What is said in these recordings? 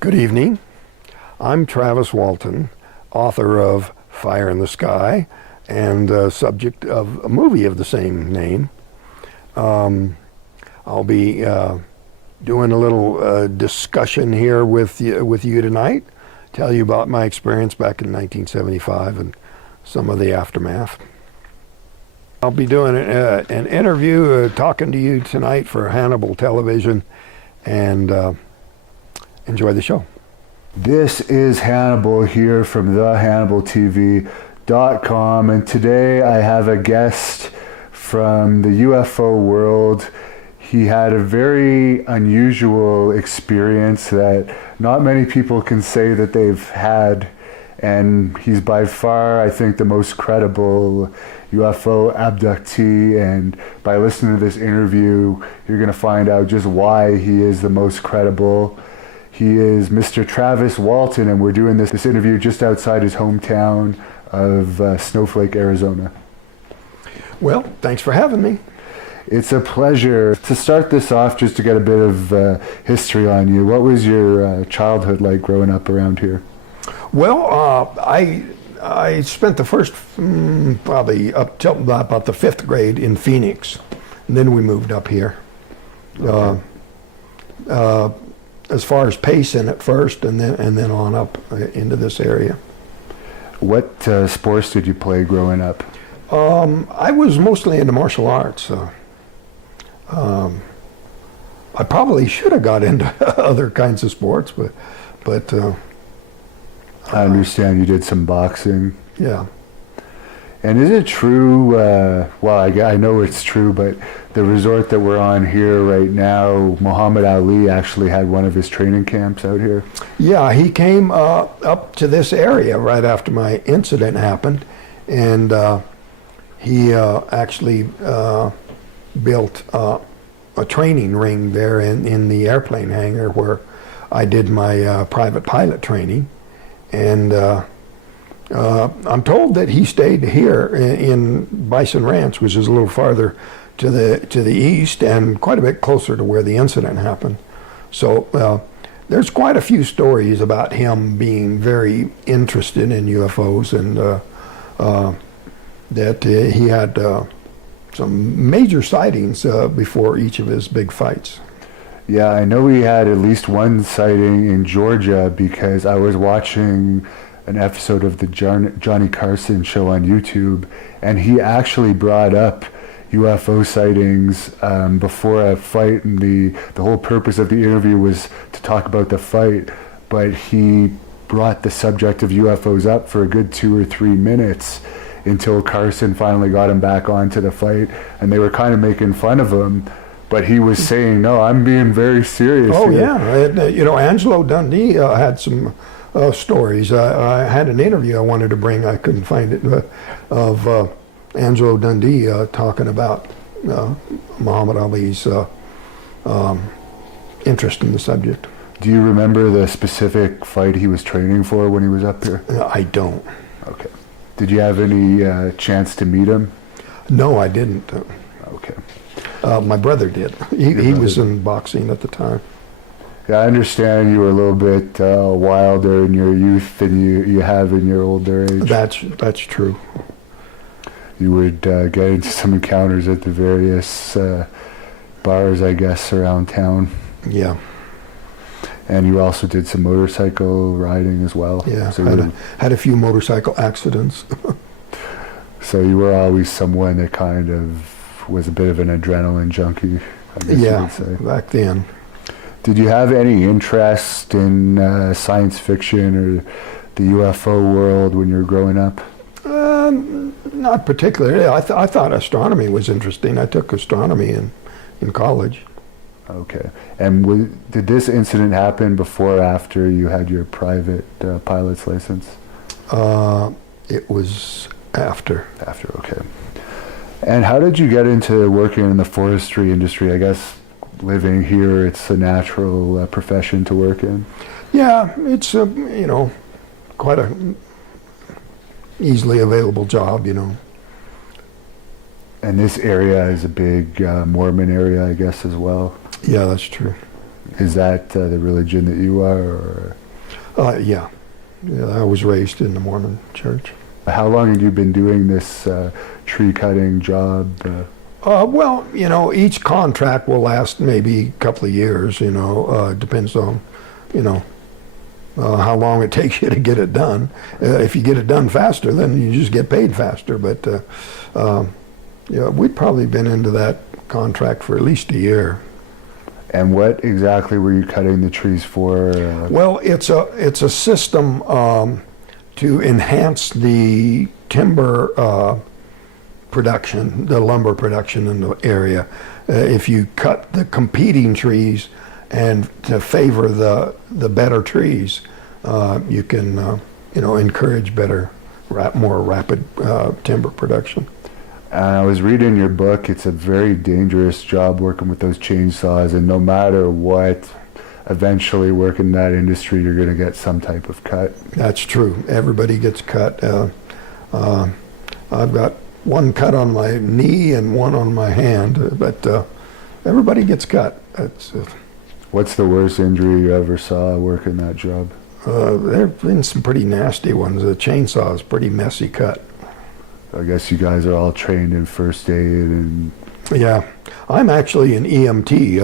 Good evening. I'm Travis Walton, author of Fire in the Sky and subject of a movie of the same name. I'll be doing a little discussion here with you tonight, tell you about my experience back in 1975 and some of the aftermath. I'll be doing an interview, talking to you tonight for Hannibal Television, and enjoy the show. This is Hannibal here from thehannibaltv.com, and today I have a guest from the UFO world. He had a very unusual experience that not many people can say that they've had, and he's by far, I think, the most credible UFO abductee, and by listening to this interview, you're going to find out just why he is the most credible. He is Mr. Travis Walton, and we're doing this interview just outside his hometown of Snowflake, Arizona. Well, thanks for having me. It's a pleasure. To start this off, just to get a bit of history on you, what was your childhood like growing up around here? Well, I spent the first, probably up till about the 5th grade in Phoenix, and then we moved up here. Okay. As far as Payson at first, and then on up into this area. What sports did you play growing up? I was mostly into martial arts. I probably should have got into other kinds of sports, but I understand you did some boxing. Yeah. And is it true, well, I know it's true, but the resort that we're on here right now, Muhammad Ali actually had one of his training camps out here? Yeah, he came up to this area right after my incident happened, and he actually built a training ring there in the airplane hangar where I did my private pilot training. And I'm told that he stayed here in Bison Ranch, which is a little farther to the east and quite a bit closer to where the incident happened. So there's quite a few stories about him being very interested in UFOs, and that he had some major sightings before each of his big fights. Yeah, I know he had at least one sighting in Georgia because I was watching an episode of the Johnny Carson show on YouTube, and he actually brought up UFO sightings before a fight, and the whole purpose of the interview was to talk about the fight, but he brought the subject of UFOs up for a good 2 or 3 minutes until Carson finally got him back onto the fight, and they were kind of making fun of him. But he was saying, no, I'm being very serious. Oh, here. Yeah. You know, Angelo Dundee had some stories. I had an interview I wanted to bring, I couldn't find it, of Angelo Dundee talking about Muhammad Ali's interest in the subject. Do you remember the specific fight he was training for when he was up here? I don't. Okay. Did you have any chance to meet him? No, I didn't. Okay. My brother did. He was in boxing at the time. Yeah, I understand you were a little bit wilder in your youth than you have in your older age. That's true. You would get into some encounters at the various bars, I guess, around town. Yeah. And you also did some motorcycle riding as well. Yeah, So had a few motorcycle accidents. So you were always someone that kind of was a bit of an adrenaline junkie, I guess you would say. Back then. Did you have any interest in science fiction or the UFO world when you were growing up? Not particularly. I thought astronomy was interesting. I took astronomy in college. Okay. And did this incident happen before or after you had your private pilot's license? It was after. After, okay. And how did you get into working in the forestry industry? I guess living here, it's a natural profession to work in. Yeah, it's quite a easily available job, And this area is a big Mormon area, I guess, as well. Yeah, that's true. Is that the religion that you are? Or? Yeah. Yeah, I was raised in the Mormon church. How long have you been doing this tree cutting job? Well, each contract will last maybe a couple of years, depends on, how long it takes you to get it done. If you get it done faster, then you just get paid faster. But, we'd probably been into that contract for at least a year. And what exactly were you cutting the trees for? Well, it's a system to enhance the timber production, the lumber production in the area. If you cut the competing trees and to favor the better trees, you can encourage more rapid timber production. And I was reading your book. It's a very dangerous job working with those chainsaws, and no matter what, eventually working in that industry, you're going to get some type of cut. That's true. Everybody gets cut. I've got one cut on my knee and one on my hand, but everybody gets cut. What's the worst injury you ever saw working that job? There have been some pretty nasty ones. The chainsaw is pretty messy cut. I guess you guys are all trained in first aid and... Yeah, I'm actually an EMT.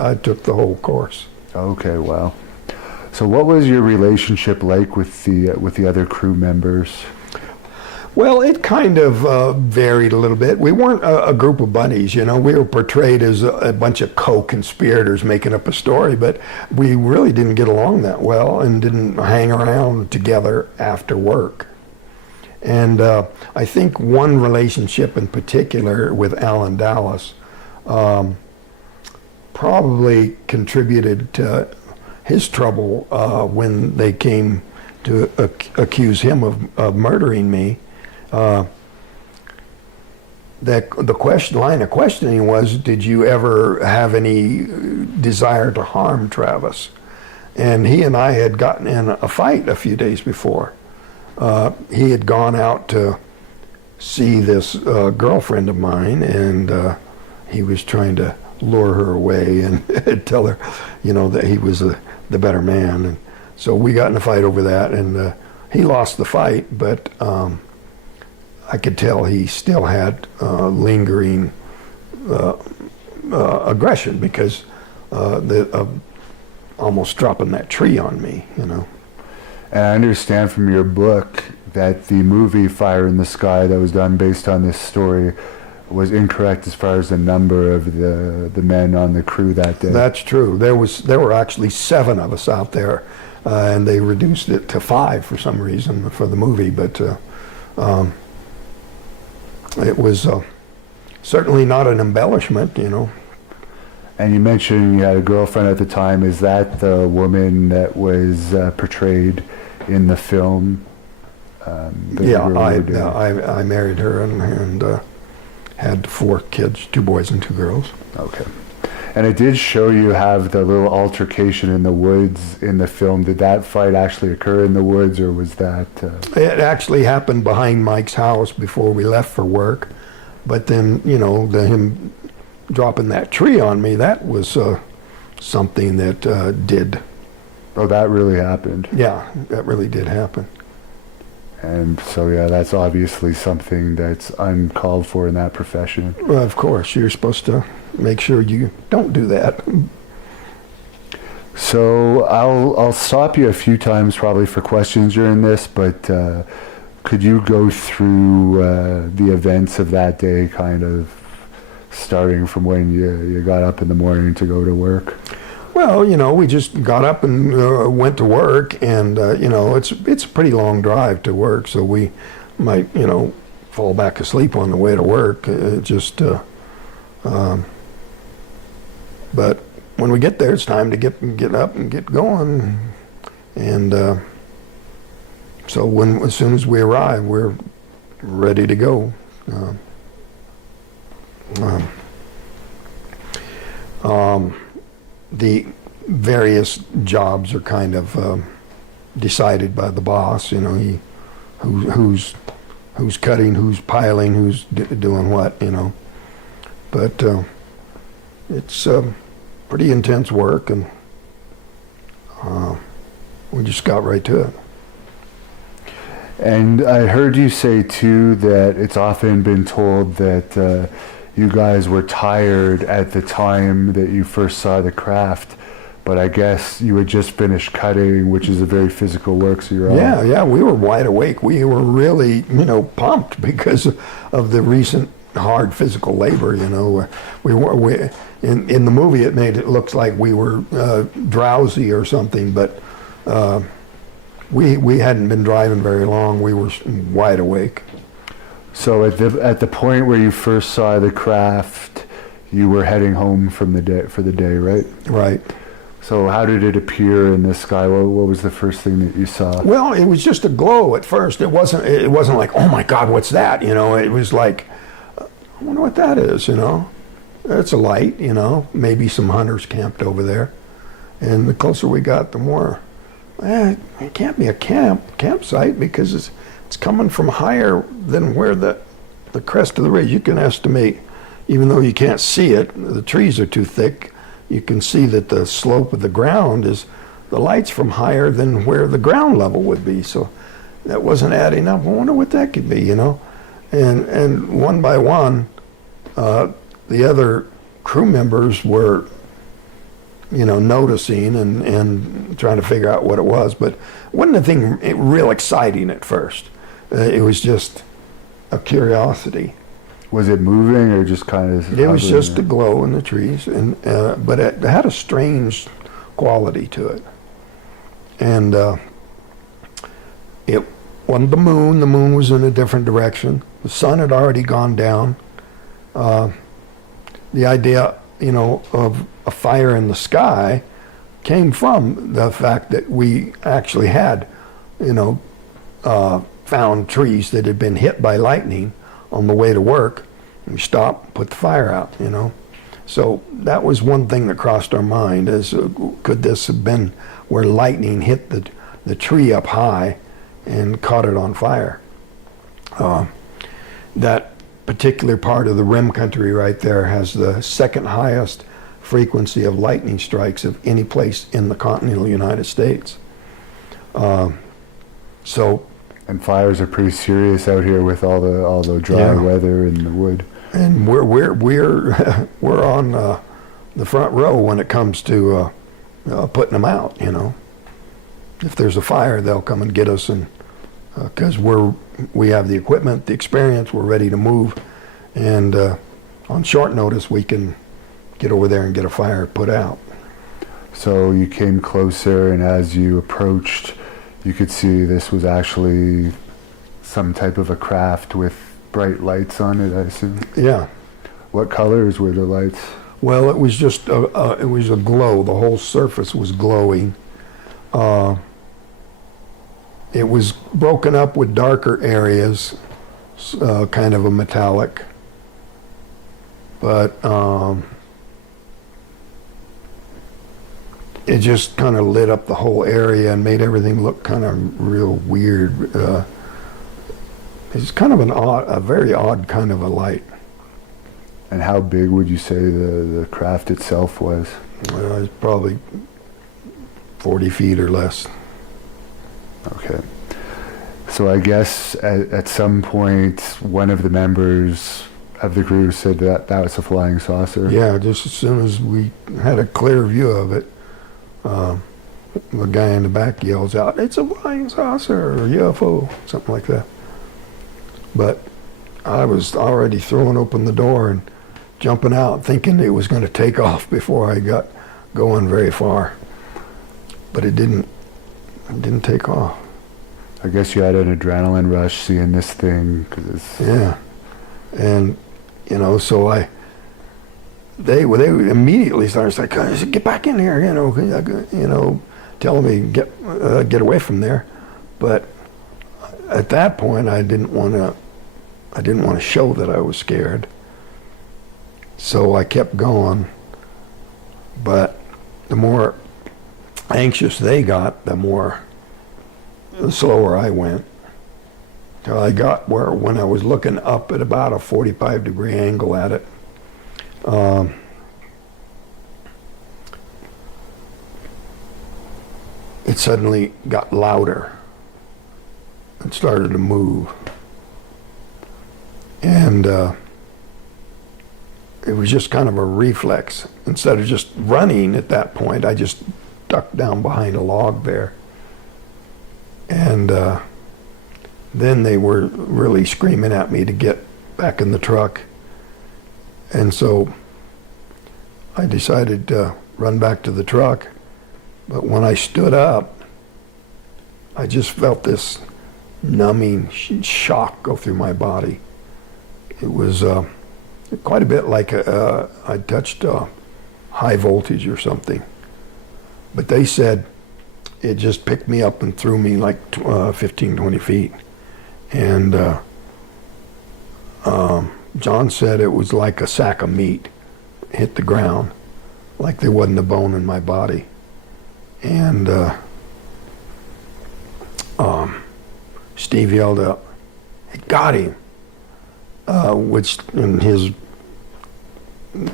I took the whole course. Okay, wow. So what was your relationship like with the other crew members? Well, it kind of varied a little bit. We weren't a group of buddies, We were portrayed as a bunch of co-conspirators making up a story, but we really didn't get along that well and didn't hang around together after work. And I think one relationship in particular with Alan Dallas probably contributed to his trouble when they came to accuse him of murdering me. The line of questioning was, did you ever have any desire to harm Travis? And he and I had gotten in a fight a few days before. He had gone out to see this girlfriend of mine, and he was trying to lure her away and tell her, that he was the better man. And so we got in a fight over that, and he lost the fight, but I could tell he still had lingering aggression because almost dropping that tree on me, And I understand from your book that the movie Fire in the Sky that was done based on this story was incorrect as far as the number of the men on the crew that day. That's true. There were actually 7 of us out there, and they reduced it to 5 for some reason for the movie, but it was certainly not an embellishment, And you mentioned you had a girlfriend at the time. Is that the woman that was portrayed in the film? Yeah, I married her and had 4 kids, 2 boys and 2 girls. Okay. And it did show you have the little altercation in the woods in the film. Did that fight actually occur in the woods, or was that... It actually happened behind Mike's house before we left for work. But then, him dropping that tree on me, that was something that did. Oh, that really happened? Yeah, that really did happen. And so, yeah, that's obviously something that's uncalled for in that profession. Well, of course, you're supposed to make sure you don't do that. So I'll stop you a few times probably for questions during this, but could you go through the events of that day, kind of starting from when you got up in the morning to go to work? Well, we just got up and went to work, and it's a pretty long drive to work, so we might fall back asleep on the way to work. But when we get there, it's time to get up and get going, and so as soon as we arrive, we're ready to go. The various jobs are kind of decided by the boss. Who's cutting, who's piling, who's doing what. But it's pretty intense work, and we just got right to it. And I heard you say too that it's often been told that you guys were tired at the time that you first saw the craft, but I guess you had just finished cutting, which is a very physical work, so you're Yeah, we were wide awake. We were really, pumped because of the recent hard physical labor. In the movie it made it look like we were drowsy or something, but we hadn't been driving very long. We were wide awake. So at the point where you first saw the craft, you were heading home for the day, right? Right. So how did it appear in the sky? What was the first thing that you saw? Well, it was just a glow at first. It wasn't like, oh my God, what's that? It was like, I wonder what that is. It's a light. Maybe some hunters camped over there. And the closer we got, the more, it can't be a campsite because it's coming from higher than where the crest of the ridge. You can estimate, even though you can't see it, the trees are too thick. You can see that the slope of the ground the light's from higher than where the ground level would be. So that wasn't adding up. I wonder what that could be, And one by one, the other crew members were, noticing and trying to figure out what it was. But it wasn't anything real exciting at first. It was just a curiosity. Was it moving or just kind of? It was just a glow in the trees, but it had a strange quality to it. And it wasn't the moon. The moon was in a different direction. The sun had already gone down. The idea, of a fire in the sky came from the fact that we actually had, found trees that had been hit by lightning on the way to work. We stopped, put the fire out, So that was one thing that crossed our mind is, could this have been where lightning hit the tree up high and caught it on fire? That particular part of the rim country right there has the second highest frequency of lightning strikes of any place in the continental United States. And fires are pretty serious out here with all the dry weather in the wood. And we're on the front row when it comes to putting them out. If there's a fire, they'll come and get us, and because we have the equipment, the experience, we're ready to move, and on short notice we can get over there and get a fire put out. So you came closer, and as you approached, you could see this was actually some type of a craft with bright lights on it, I assume? Yeah. What colors were the lights? Well, it was just it was a glow. The whole surface was glowing. It was broken up with darker areas, kind of a metallic. But it just kind of lit up the whole area and made everything look kind of real weird. It's kind of a very odd kind of a light. And how big would you say the craft itself was? It's probably 40 feet or less. Okay. So I guess at some point, one of the members of the crew said that was a flying saucer. Yeah, just as soon as we had a clear view of it, the guy in the back yells out, "It's a flying saucer," or UFO, something like that. But I was already throwing open the door and jumping out, thinking it was going to take off before I got going very far. But it didn't take off. I guess you had an adrenaline rush seeing this thing. Yeah. And, so they immediately started saying, "Get back in here," telling me get away from there. But at that point, I didn't want to show that I was scared. So I kept going. But the more anxious they got, the slower I went. Till I got where, when I was looking up at about a 45-degree angle at it, it suddenly got louder and started to move. And it was just kind of a reflex. Instead of just running at that point, I just ducked down behind a log there. And then they were really screaming at me to get back in the truck. And so I decided to run back to the truck. But when I stood up, I just felt this numbing shock go through my body. It was quite a bit like I touched high voltage or something. But they said it just picked me up and threw me like 15, 20 feet. And John said it was like a sack of meat hit the ground, like there wasn't a bone in my body. And Steve yelled out, "It got him," which in his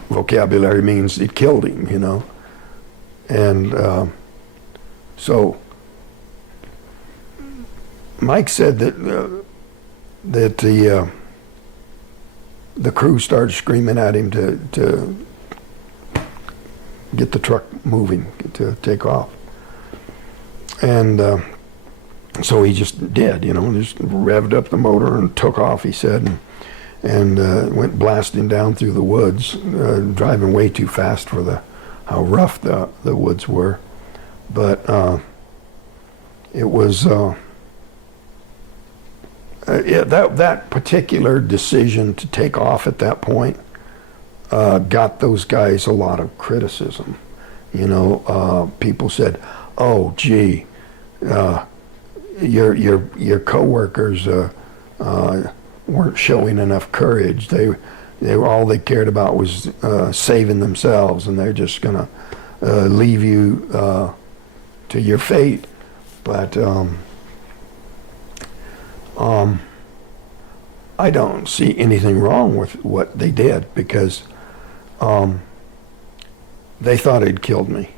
vocabulary means it killed him, you know. And so Mike said that the crew started screaming at him to get the truck moving, to take off. And so he just did, you know, just revved up the motor and took off, he said, and went blasting down through the woods, driving way too fast for how rough the woods were. But it was that particular decision to take off at that point got those guys a lot of criticism. You know, people said, "Oh, gee, your coworkers weren't showing enough courage. They were all they cared about was saving themselves, and they're just gonna leave you to your fate." But I don't see anything wrong with what they did, because they thought it killed me.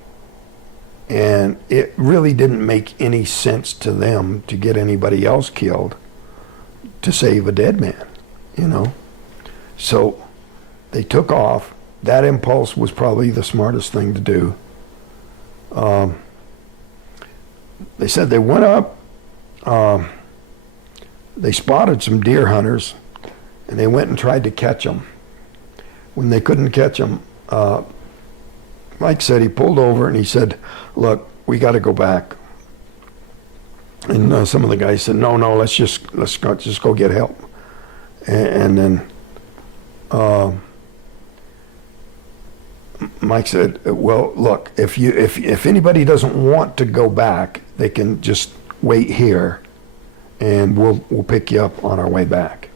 And it really didn't make any sense to them to get anybody else killed to save a dead man, you know. So they took off. That impulse was probably the smartest thing to do. They said they went up, they spotted some deer hunters, and they went and tried to catch them. When they couldn't catch them, Mike said he pulled over and he said, "Look, we got to go back." And some of the guys said, "No, let's just go get help." And then Mike said, "Well, look, if anybody doesn't want to go back, they can just wait here, and we'll pick you up on our way back."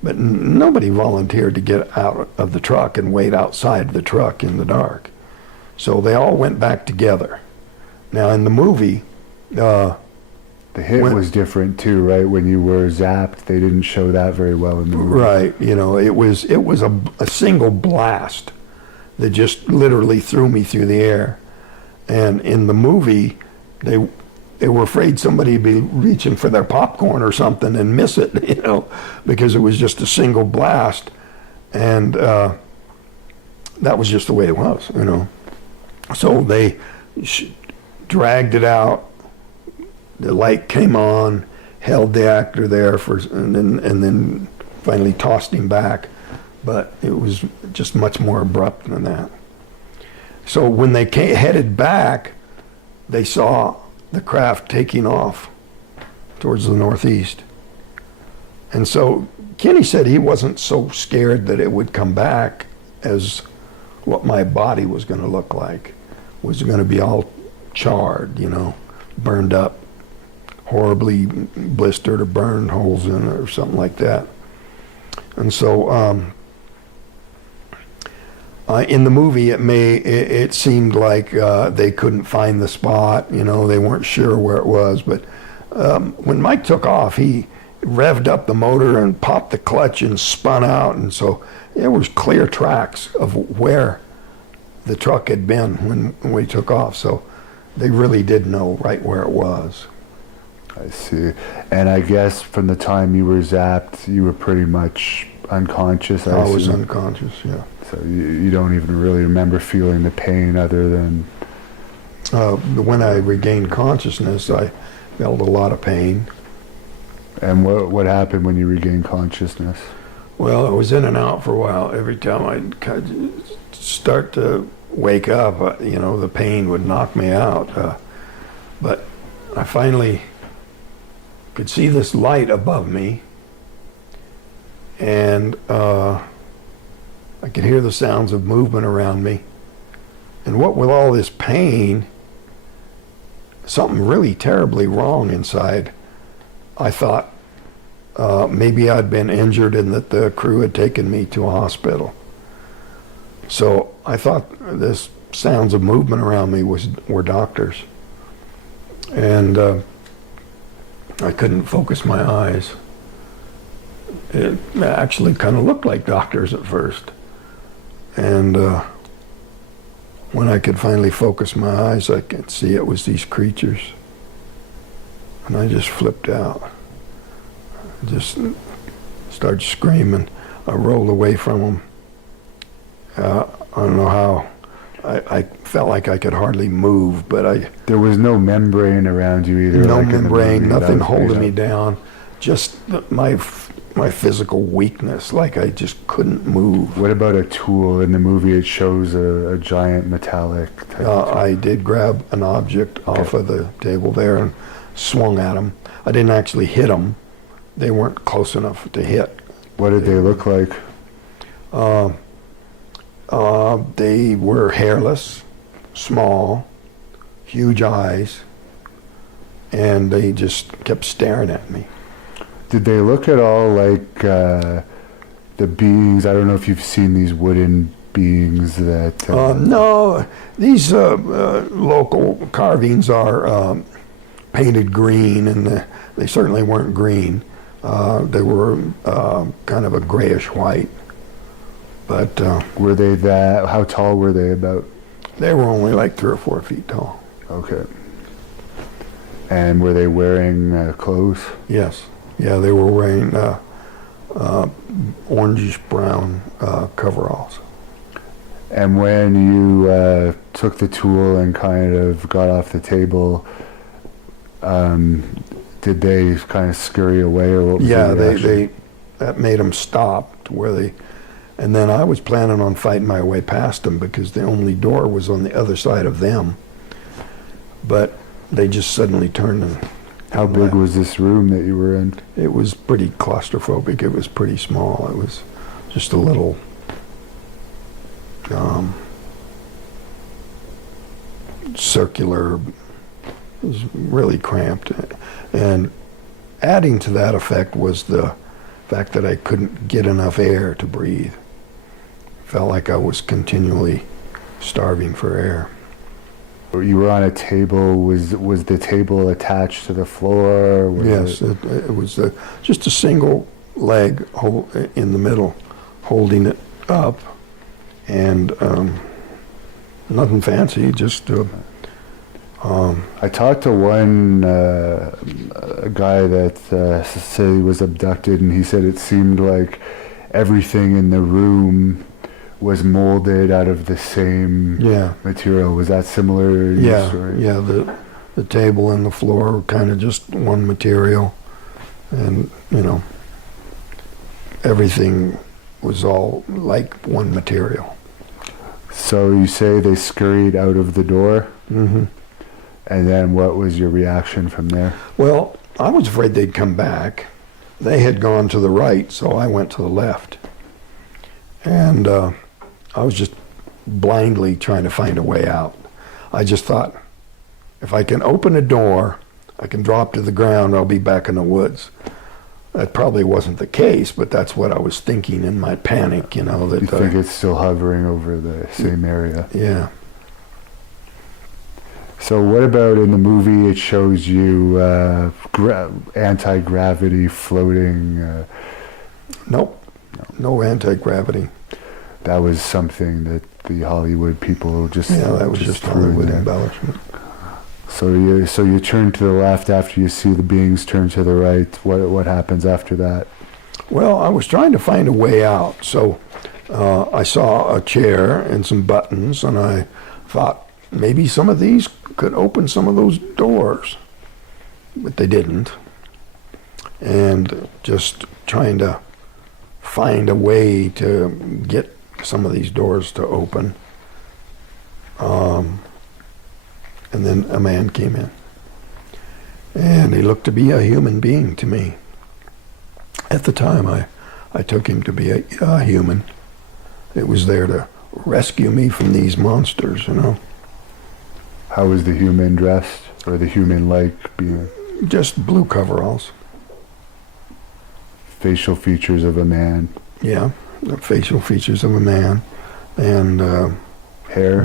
But nobody volunteered to get out of the truck and wait outside the truck in the dark. So they all went back together. Now in the movie, the hit was different too, right? When you were zapped, they didn't show that very well in the movie. Right, you know, it was a single blast that just literally threw me through the air. And in the movie, they were afraid somebody would be reaching for their popcorn or something and miss it, you know, because it was just a single blast. And that was just the way it was, you know. So they dragged it out. The light came on, held the actor there and then finally tossed him back. But it was just much more abrupt than that. So when they headed back, they saw the craft taking off towards the northeast. And so Kenny said he wasn't so scared that it would come back as what my body was going to look like. It was going to be all charred, you know, burned up, horribly blistered or burned holes in it or something like that. And so in the movie, it seemed like they couldn't find the spot. You know, they weren't sure where it was. But when Mike took off, he revved up the motor and popped the clutch and spun out, and so there was clear tracks of where the truck had been when we took off. So they really did know right where it was. I see. And I guess from the time you were zapped, you were pretty much unconscious, I was assume? unconscious, yeah. So you don't even really remember feeling the pain other than... When I regained consciousness, I felt a lot of pain. And what happened when you regained consciousness? Well, I was in and out for a while. Every time I'd kind of start to wake up, the pain would knock me out. But I finally could see this light above me, and I could hear the sounds of movement around me. And what with all this pain, something really terribly wrong inside. I thought maybe I'd been injured and that the crew had taken me to a hospital. So I thought this sounds of movement around me were doctors. And I couldn't focus my eyes. It actually kind of looked like doctors at first. And when I could finally focus my eyes, I could see it was these creatures. And I just flipped out. I just started screaming. I rolled away from them. I don't know how. I felt like I could hardly move, but There was no membrane around you either? no like in the membrane, movie, that nothing was holding made me up. down. Just my physical weakness, like I just couldn't move. What about a tool? In the movie it shows a giant metallic type of tool. I did grab an object off of the table there and swung at them. I didn't actually hit them. They weren't close enough to hit. What did they look like? They were hairless, small, huge eyes, and they just kept staring at me. Did they look at all like the beings? I don't know if you've seen these wooden beings that... No, these local carvings are painted green, and they certainly weren't green. They were kind of a grayish white. But were they that... How tall were they about? they were only like 3 or 4 feet tall. Okay. And were they wearing clothes? Yes. Yeah, they were wearing orangish brown coveralls. And when you took the tool and kind of got off the table, did they kind of scurry away, or what was Yeah, the reaction? that made them stop to where they, and then I was planning on fighting my way past them because the only door was on the other side of them. But they just suddenly turned and... How big was this room that you were in? It was pretty claustrophobic. It was pretty small. It was just a little circular. It was really cramped. And adding to that effect was the fact that I couldn't get enough air to breathe. Felt like I was continually starving for air. You were on a table. Was the table attached to the floor? Yes, it was just a single leg in the middle, holding it up, and nothing fancy. Just I talked to one a guy that said he was abducted, and he said it seemed like everything in the room was molded out of the same material. Was that similar to your story? Yeah. The table and the floor were kind of just one material, and everything was all like one material. So you say they scurried out of the door? Mm-hmm. And then what was your reaction from there? Well, I was afraid they'd come back. They had gone to the right, so I went to the left. And I was just blindly trying to find a way out. I just thought, if I can open a door, I can drop to the ground, I'll be back in the woods. That probably wasn't the case, but that's what I was thinking in my panic, that You think it's still hovering over the same area? Yeah. So what about in the movie it shows you anti-gravity floating? Nope. No anti-gravity. That was something that the Hollywood people just Yeah, that was just threw in Hollywood there. embellishment. So you turn to the left after you see the beings turn to the right. What happens after that? Well, I was trying to find a way out, so I saw a chair and some buttons, and I thought maybe some of these could open some of those doors, but they didn't. And just trying to find a way to get some of these doors to open. And then a man came in, and he looked to be a human being to me. At the time, I took him to be a human. It was there to rescue me from these monsters, you know. How was the human dressed, or the human-like being? Just blue coveralls. Facial features of a man. Yeah, the facial features of a man, and hair.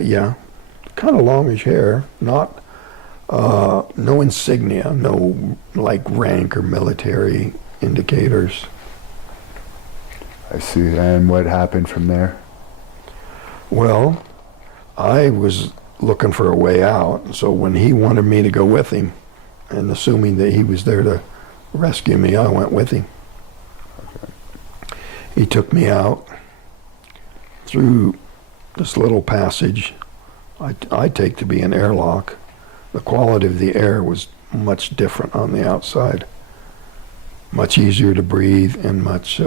Yeah, kind of longish hair. Not no insignia, no like rank or military indicators. I see. And what happened from there? Well, I was looking for a way out, so when he wanted me to go with him, and assuming that he was there to rescue me, I went with him. Okay. He took me out through this little passage I take to be an airlock. The quality of the air was much different on the outside. Much easier to breathe and much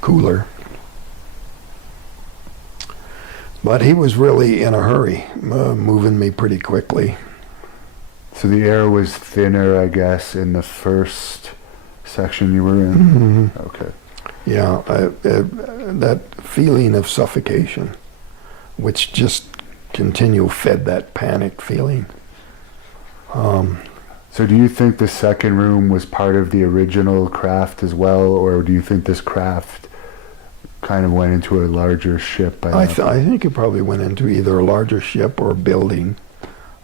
cooler. But he was really in a hurry, moving me pretty quickly. So the air was thinner, I guess, in the first section you were in? Mm-hmm. Okay. Yeah, that feeling of suffocation, which just fed that panic feeling. So do you think the second room was part of the original craft as well, or do you think this craft kind of went into a larger ship? I think it probably went into either a larger ship or a building.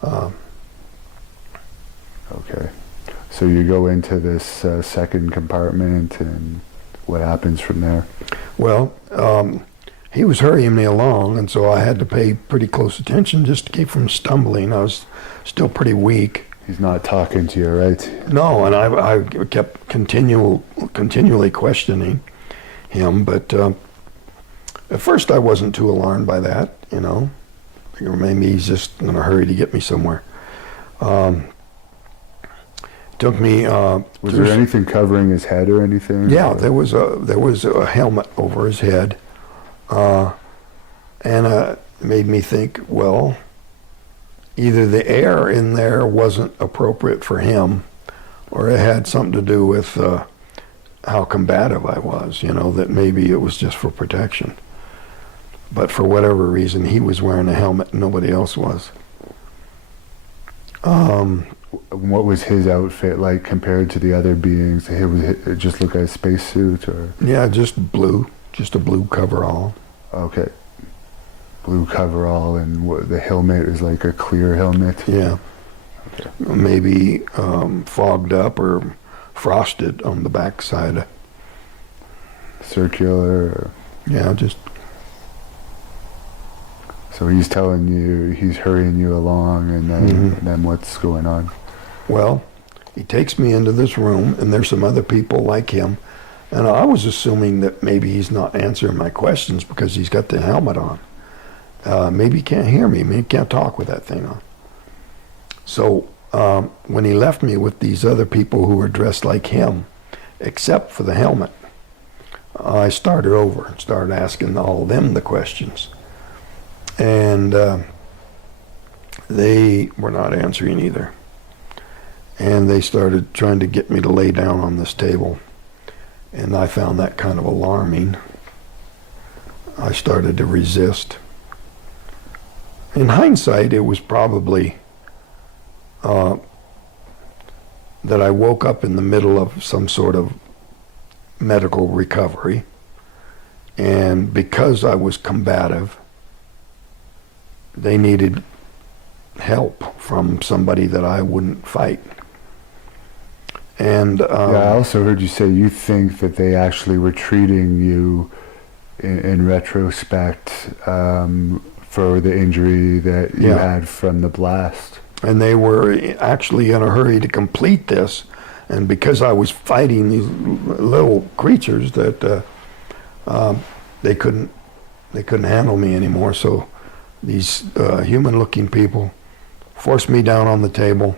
Okay. So you go into this second compartment, and what happens from there? Well, he was hurrying me along, and so I had to pay pretty close attention just to keep from stumbling. I was still pretty weak. He's not talking to you, right? No, and I kept continually questioning him, but at first I wasn't too alarmed by that, you know. Or maybe he's just in a hurry to get me somewhere. Took me. Was there anything covering his head or anything? Yeah, there was a helmet over his head, and it made me think, well, either the air in there wasn't appropriate for him, or it had something to do with how combative I was, you know, that maybe it was just for protection. But for whatever reason, he was wearing a helmet and nobody else was. What was his outfit like compared to the other beings? It just look like a spacesuit, or? Yeah, just a blue coverall. Okay. Blue coverall, and the helmet is like a clear helmet? Yeah. Okay. Maybe fogged up or frosted on the backside. Circular? Or? Yeah, just... So he's telling you, he's hurrying you along, and then what's going on? Well, he takes me into this room, and there's some other people like him, and I was assuming that maybe he's not answering my questions because he's got the helmet on. Maybe he can't hear me. Maybe he can't talk with that thing on. So when he left me with these other people who were dressed like him, except for the helmet, I started over and started asking all of them the questions. And they were not answering either. And they started trying to get me to lay down on this table. And I found that kind of alarming. I started to resist. In hindsight, it was probably that I woke up in the middle of some sort of medical recovery. And because I was combative, they needed help from somebody that I wouldn't fight. And I also heard you say you think that they actually were treating you in retrospect for the injury that you Yeah. had from the blast. And they were actually in a hurry to complete this. And because I was fighting these little creatures that they couldn't handle me anymore. So these human-looking people forced me down on the table.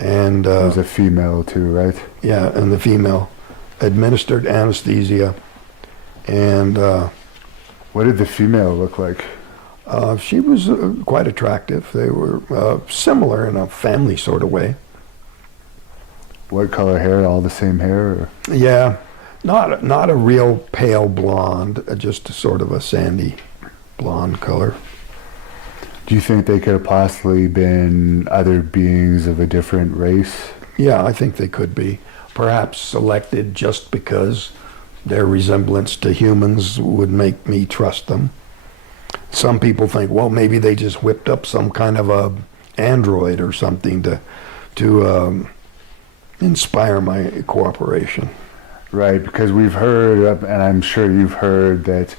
And It was a female too, right? yeah, and the female administered anesthesia. And What did the female look like? she was quite attractive. They were similar in a family sort of way. What color hair? All the same hair? Or? Yeah, not a real pale blonde, just sort of a sandy blonde color. Do you think they could have possibly been other beings of a different race? Yeah, I think they could be. Perhaps selected just because their resemblance to humans would make me trust them. Some people think, well, maybe they just whipped up some kind of a android or something to inspire my cooperation. Right, because we've heard, and I'm sure you've heard, that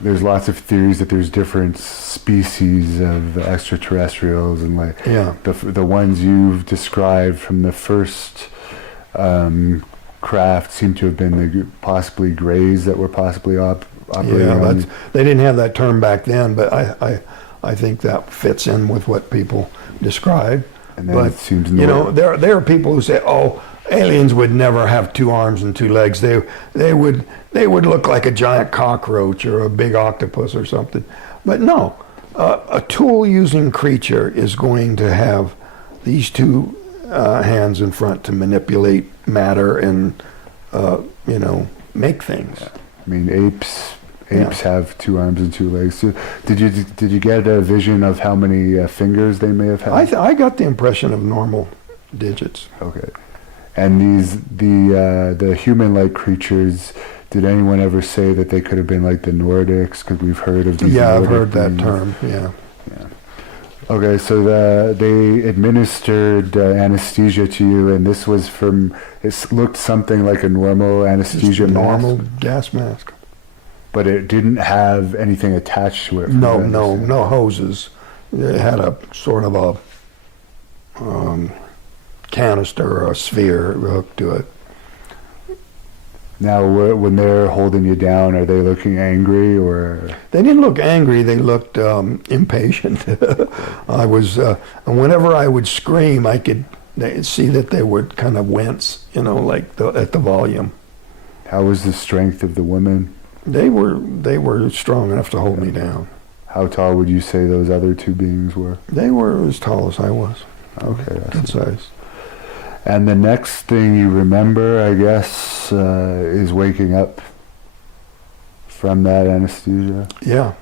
there's lots of theories that there's different species of extraterrestrials, and like Yeah. the ones you've described from the first craft seem to have been possibly grays that were possibly operating Yeah, on. they didn't have that term back then, but I think that fits in with what people describe. And then But it seems you know, normal. there are people who say, "Oh, aliens would never have 2 arms and 2 legs. They would look like a giant cockroach or a big octopus or something." But no, a tool-using creature is going to have these 2 hands in front to manipulate matter and make things. I mean, apes have 2 arms and 2 legs. So did you get a vision of how many fingers they may have had? I got the impression of normal digits. Okay. And the human-like creatures, did anyone ever say that they could have been like the Nordics? Because we've heard of these. Yeah, I've Nordic heard that beings. term. Yeah. Okay, so they administered anesthesia to you, and this was it looked something like a normal anesthesia Just a normal mask, gas mask. but it didn't have anything attached to it. from No, what I no, understand. no hoses. It had a sort of a canister or a sphere hooked to it. Now, when they're holding you down, are they looking angry or? They didn't look angry. They looked impatient. I was, and whenever I would scream, I could see that they would kind of wince, like at the volume. How was the strength of the women? They were strong enough to hold me down. How tall would you say those other 2 beings were? They were as tall as I was. Okay, I Good see. size. And the next thing you remember, I guess, is waking up from that anesthesia. Yeah.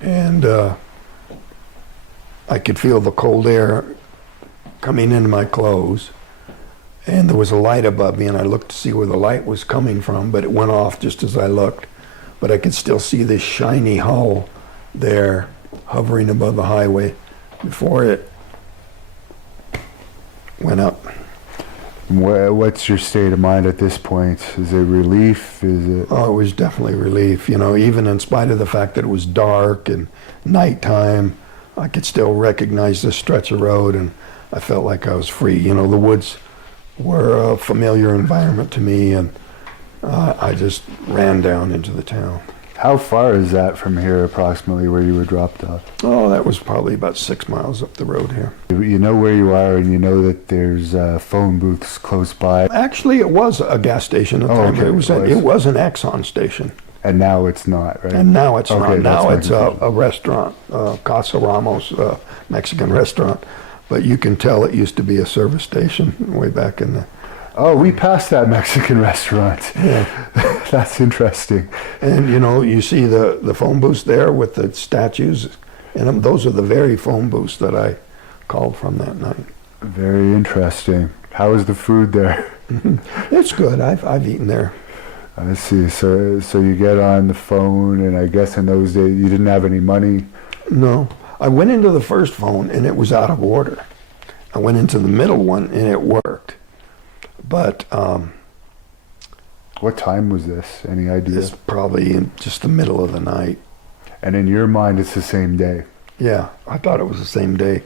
And I could feel the cold air coming into my clothes. And there was a light above me, and I looked to see where the light was coming from, but it went off just as I looked. But I could still see this shiny hull there hovering above the highway before it went up. What's your state of mind at this point? Is it relief? Is it? Oh, it was definitely relief. Even in spite of the fact that it was dark and nighttime, I could still recognize this stretch of road, and I felt like I was free. The woods were a familiar environment to me, and I just ran down into the town. How far is that from here, approximately, where you were dropped off? Oh, that was probably about 6 miles up the road here. You know where you are, and you know that there's phone booths close by, Actually, it was a gas station at the time. okay, It was an Exxon station, and now it's not, right? and now it's Okay, not. Now that's it's my confusion. a restaurant, Casa Ramos Mexican restaurant. But you can tell it used to be a service station way back in the... Oh, we passed that Mexican restaurant. Yeah. That's interesting. And you see the phone booths there with the statues, and those are the very phone booths that I called from that night. Very interesting. How is the food there? It's good. I've eaten there. I see. So you get on the phone, and I guess in those days you didn't have any money. No, I went into the first phone and it was out of order. I went into the middle one and it worked. But What time was this? Any idea? it's probably in just the middle of the night. And in your mind, it's the same day. Yeah, I thought it was the same day.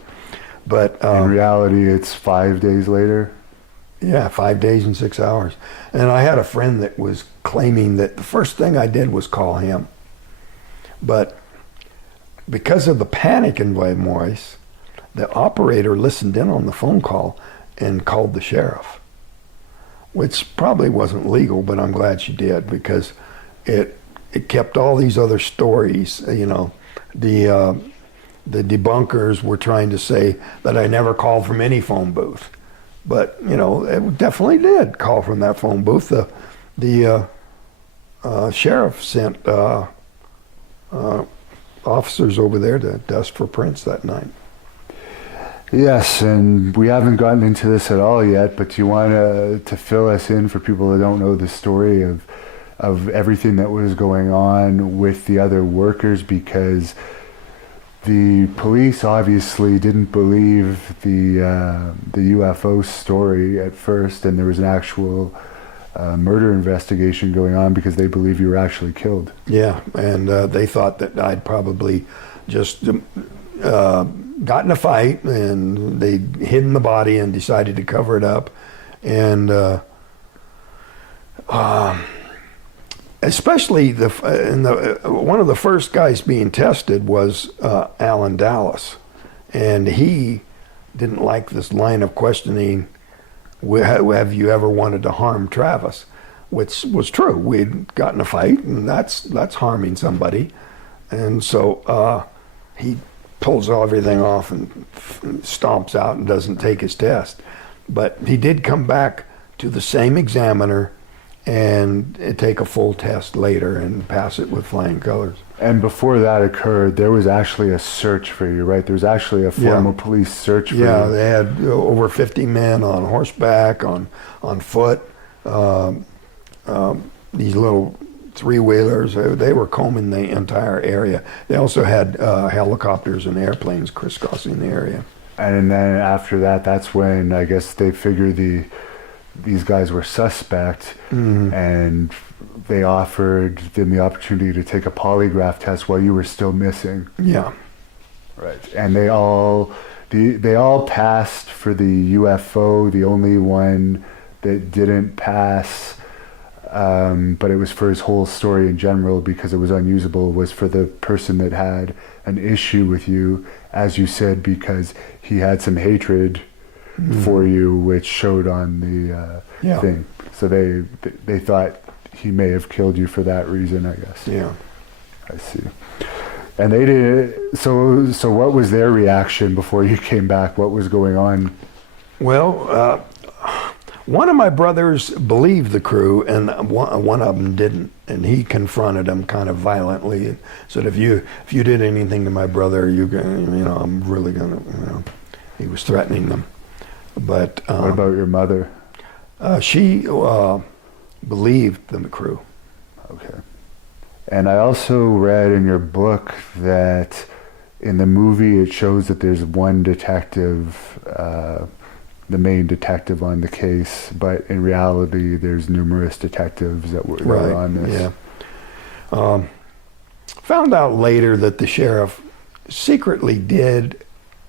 But In reality, it's 5 days later. yeah, 5 days and 6 hours. And I had a friend that was claiming that the first thing I did was call him. But because of the panic in Moise, the operator listened in on the phone call and called the sheriff, which probably wasn't legal, but I'm glad she did, because it kept all these other stories. You know, the debunkers were trying to say that I never called from any phone booth, but you know, it definitely did call from that phone booth. The sheriff sent officers over there to dust for prints that night. Yes, and we haven't gotten into this at all yet, but do you want to fill us in for people that don't know the story of everything that was going on with the other workers? Because the police obviously didn't believe the UFO story at first, and there was an actual murder investigation going on because they believe you were actually killed. Yeah, and they thought that I'd probably just got in a fight, and they'd hidden the body and decided to cover it up. And especially one of the first guys being tested was Alan Dallas, and he didn't like this line of questioning. Have you ever wanted to harm Travis? Which was true. We'd gotten in a fight, and that's harming somebody. And so he pulls everything off and stomps out and doesn't take his test. But he did come back to the same examiner and take a full test later and pass it with flying colors. And before that occurred, there was actually a search for you, right? There was actually a formal police search for you. Yeah, they had over 50 men on horseback, on foot. These little three-wheelers, they were combing the entire area. They also had helicopters and airplanes crisscrossing the area. And then after that, that's when I guess they figured these guys were suspect, and they offered them the opportunity to take a polygraph test while you were still missing. Yeah. Right. And they all passed for the UFO. The only one that didn't pass, but it was for his whole story in general because it was unusable, was for the person that had an issue with you, as you said, because he had some hatred for you, which showed on the thing. So they thought he may have killed you for that reason, I guess. Yeah. I see. And they did. So what was their reaction before you came back? What was going on? Well, one of my brothers believed the crew, and one of them didn't. And he confronted them kind of violently and said, "If you did anything to my brother, I'm really gonna." He was threatening them. But what about your mother? She believed the crew. Okay. And I also read in your book that in the movie it shows that there's one detective, the main detective on the case, but in reality there's numerous detectives that were on this. Yeah. Found out later that the sheriff secretly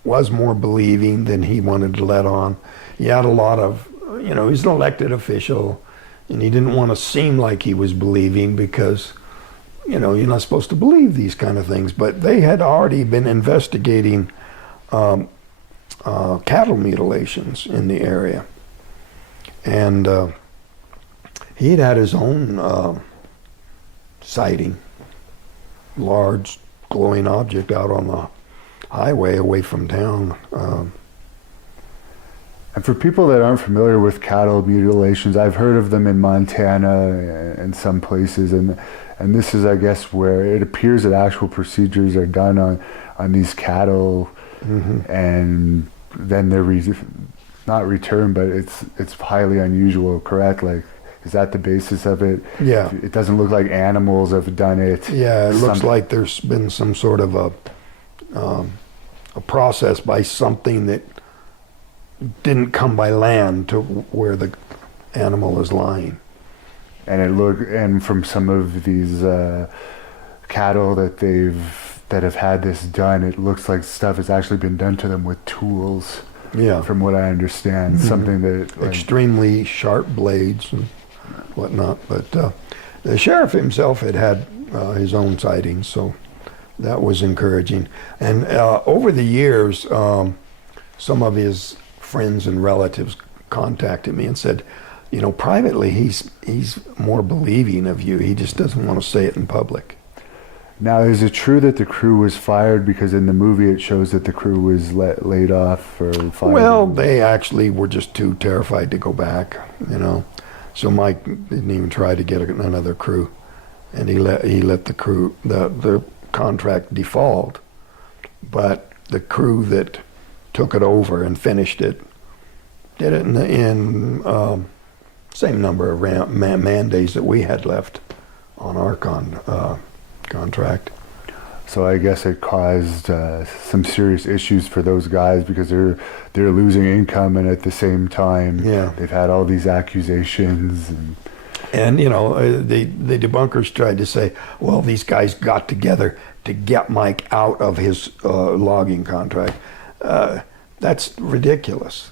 was more believing than he wanted to let on. He had a lot of, he's an elected official, and he didn't want to seem like he was believing because, you're not supposed to believe these kind of things. But they had already been investigating cattle mutilations in the area. And he'd had his own sighting, large glowing object out on the highway away from town. And for people that aren't familiar with cattle mutilations, I've heard of them in Montana and some places, and this is, I guess, where it appears that actual procedures are done on these cattle, and then they're not returned, but it's highly unusual, correct? Like, is that the basis of it? Yeah. It doesn't look like animals have done it. Yeah, it looks like there's been some sort of a process by something that didn't come by land to where the animal is lying. And from some of these cattle that have had this done, it looks like stuff has actually been done to them with tools. Yeah. From what I understand, something that Extremely sharp blades and whatnot. But the sheriff himself had his own sightings, so that was encouraging. And over the years, some of his friends and relatives contacted me and said, privately he's more believing of you. He just doesn't want to say it in public. Now, is it true that the crew was fired? Because in the movie it shows that the crew was laid off or fired. Well, they actually were just too terrified to go back, So Mike didn't even try to get another crew, and he let the crew the contract default. But the crew that took it over and finished it did it in same number of man days that we had left on our contract. So I guess it caused some serious issues for those guys because they're losing income, and at the same time, they've had all these accusations. And the debunkers tried to say, well, these guys got together to get Mike out of his logging contract. That's ridiculous.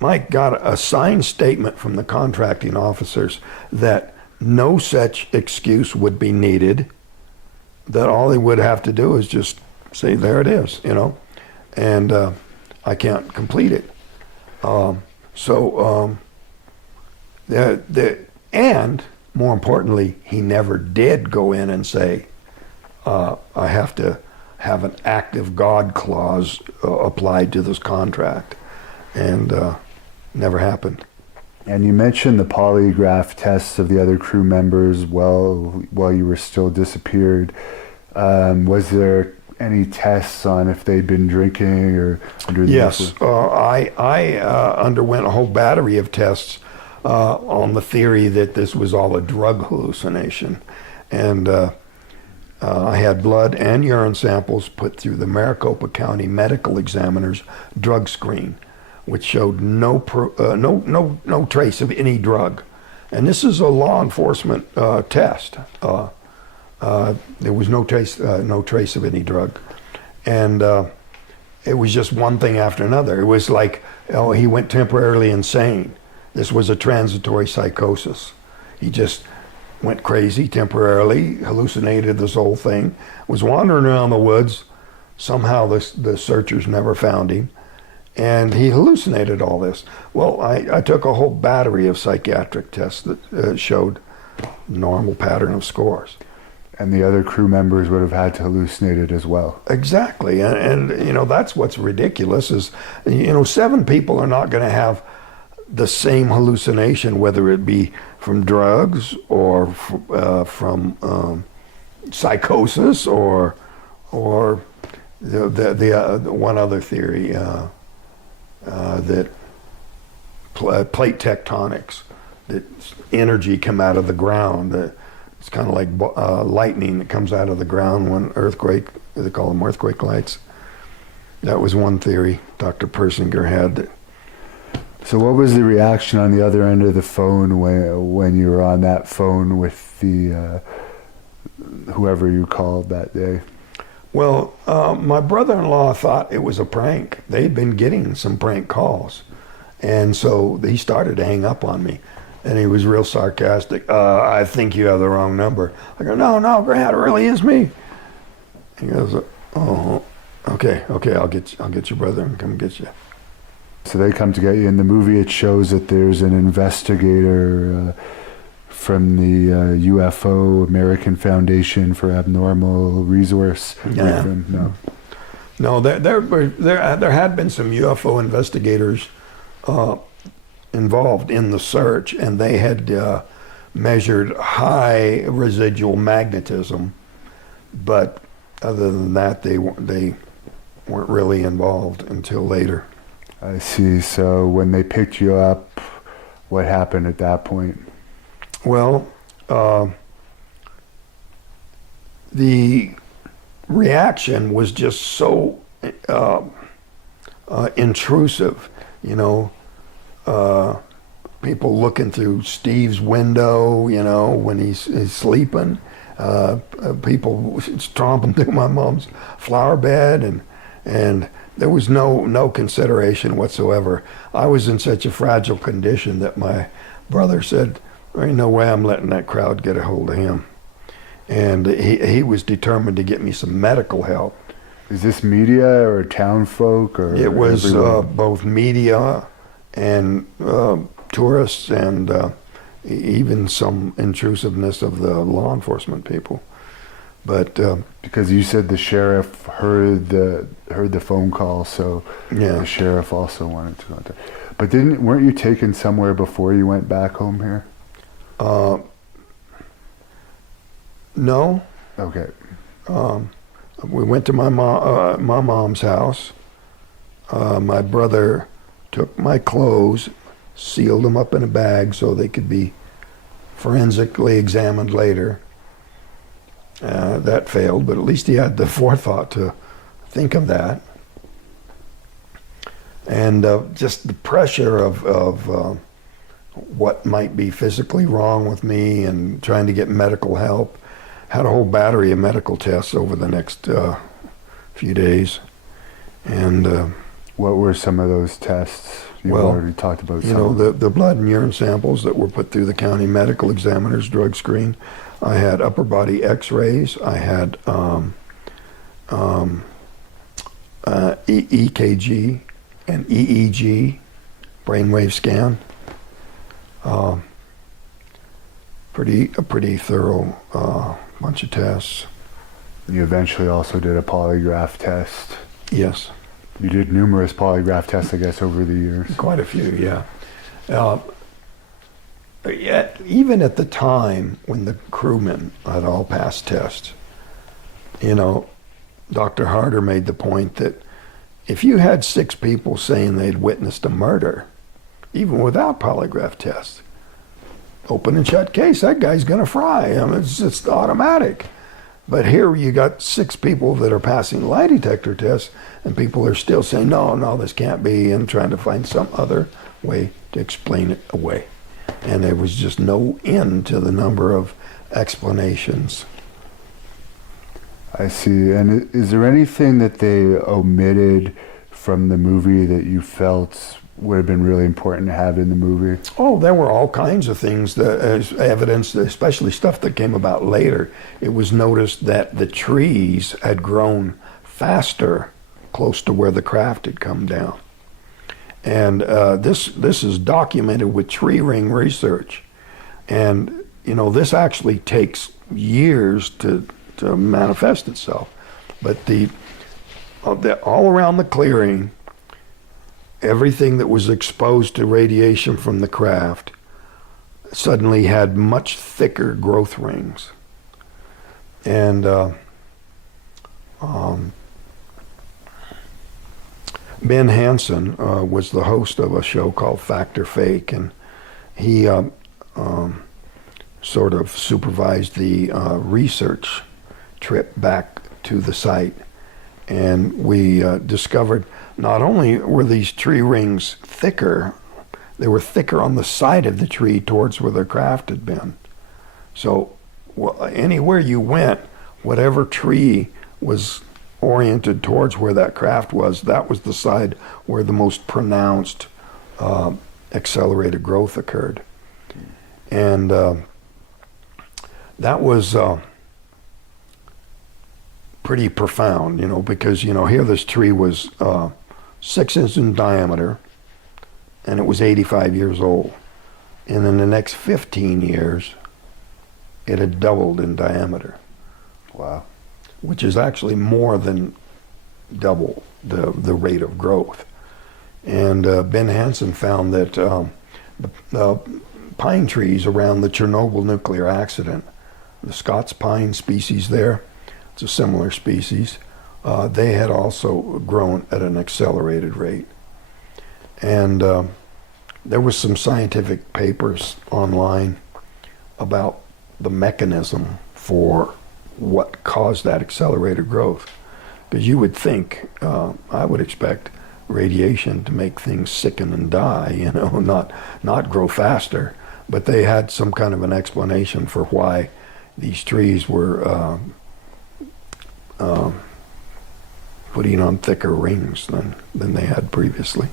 Mike got a signed statement from the contracting officers that no such excuse would be needed, that all they would have to do is just say, there it is, and I can't complete it. And more importantly, he never did go in and say, I have to have an active God clause applied to this contract, and never happened. And you mentioned the polygraph tests of the other crew members while you were still disappeared. Was there any tests on if they'd been drinking or under the Yes, I underwent a whole battery of tests on the theory that this was all a drug hallucination. And I had blood and urine samples put through the Maricopa County Medical Examiner's drug screen, which showed no trace of any drug. And this is a law enforcement test. There was no trace of any drug. And it was just one thing after another. It was like, he went temporarily insane. This was a transitory psychosis. He just went crazy temporarily, hallucinated this whole thing, was wandering around the woods. Somehow the searchers never found him. And he hallucinated all this. Well, I took a whole battery of psychiatric tests that showed normal pattern of scores. And the other crew members would have had to hallucinate it as well. Exactly. And that's what's ridiculous is, 7 people are not going to have the same hallucination, whether it be from drugs or from psychosis or the one other theory, that plate tectonics, that energy come out of the ground. It's kind of like lightning that comes out of the ground when they call them earthquake lights. That was one theory Dr. Persinger had. So what was the reaction on the other end of the phone when you were on that phone with the whoever you called that day? Well, my brother-in-law thought it was a prank. They'd been getting some prank calls. And so he started to hang up on me. And he was real sarcastic. I think you have the wrong number. I go, no, Grant, it really is me. He goes, oh, okay, I'll get your brother and come get you. So they come to get you. In the movie, it shows that there's an investigator from the UFO American Foundation for Abnormal Resource. Yeah. No, there had been some UFO investigators involved in the search, and they had measured high residual magnetism, but other than that, they weren't really involved until later. I see. So when they picked you up, what happened at that point? Well, the reaction was just so intrusive, people looking through Steve's window, when he's sleeping. people stomping through my mom's flower bed, and there was no consideration whatsoever. I was in such a fragile condition that my brother said, there ain't no way I'm letting that crowd get a hold of him. And he was determined to get me some medical help. Is this media or town folk or? It was both media and tourists and even some intrusiveness of the law enforcement people. But because you said the sheriff heard the phone call, so yeah. The sheriff also wanted to contact. But weren't you taken somewhere before you went back home here? No. Okay. We went to my mom's house. My brother took my clothes, sealed them up in a bag so they could be forensically examined later. That failed, but at least he had the forethought to think of that. And just the pressure of what might be physically wrong with me and trying to get medical help. Had a whole battery of medical tests over the next few days. And what were some of those tests? You've already talked about some. You know, the blood and urine samples that were put through the county medical examiner's drug screen. I had upper body x-rays. I had EKG and EEG, brainwave scan. A pretty thorough bunch of tests. You eventually also did a polygraph test. Yes. You did numerous polygraph tests, I guess, over the years. Quite a few, yeah. Yet, even at the time when the crewmen had all passed tests, you know, Dr. Harder made the point that if you had 6 people saying they'd witnessed a murder, even without polygraph tests, open and shut case, that guy's gonna fry. I mean, it's just automatic. But here you got 6 people that are passing lie detector tests, and people are still saying, no, this can't be, and trying to find some other way to explain it away. And there was just no end to the number of explanations. I see. And is there anything that they omitted from the movie that you felt would have been really important to have in the movie? Oh, there were all kinds of things, that, as evidence, especially stuff that came about later. It was noticed that the trees had grown faster close to where the craft had come down. And this is documented with tree ring research. And, you know, this actually takes years to manifest itself. But all around the clearing, everything that was exposed to radiation from the craft suddenly had much thicker growth rings. And Ben Hansen was the host of a show called Fact or Fake, and he sort of supervised the research trip back to the site. And we discovered not only were these tree rings thicker, they were thicker on the side of the tree towards where the craft had been. So anywhere you went, whatever tree was oriented towards where that craft was, that was the side where the most pronounced accelerated growth occurred. And that was pretty profound, you know, because, you know, here this tree was 6 inches in diameter, and it was 85 years old. And in the next 15 years, it had doubled in diameter. Wow. Which is actually more than double the rate of growth. And Ben Hansen found that the pine trees around the Chernobyl nuclear accident, the Scots pine species there, it's a similar species, they had also grown at an accelerated rate. And there was some scientific papers online about the mechanism for what caused that accelerated growth. Because you would think, I would expect radiation to make things sicken and die, you know, not grow faster. But they had some kind of an explanation for why these trees were putting on thicker rings than they had previously.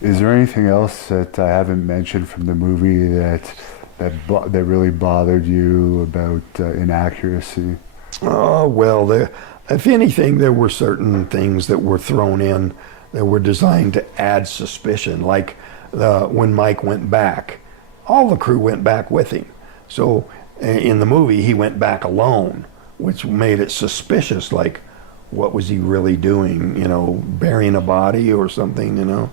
Is there anything else that I haven't mentioned from the movie that really bothered you about inaccuracy? Well, if anything, there were certain things that were thrown in that were designed to add suspicion. Like when Mike went back, all the crew went back with him. So in the movie, he went back alone, which made it suspicious. Like, what was he really doing? You know, burying a body or something, you know?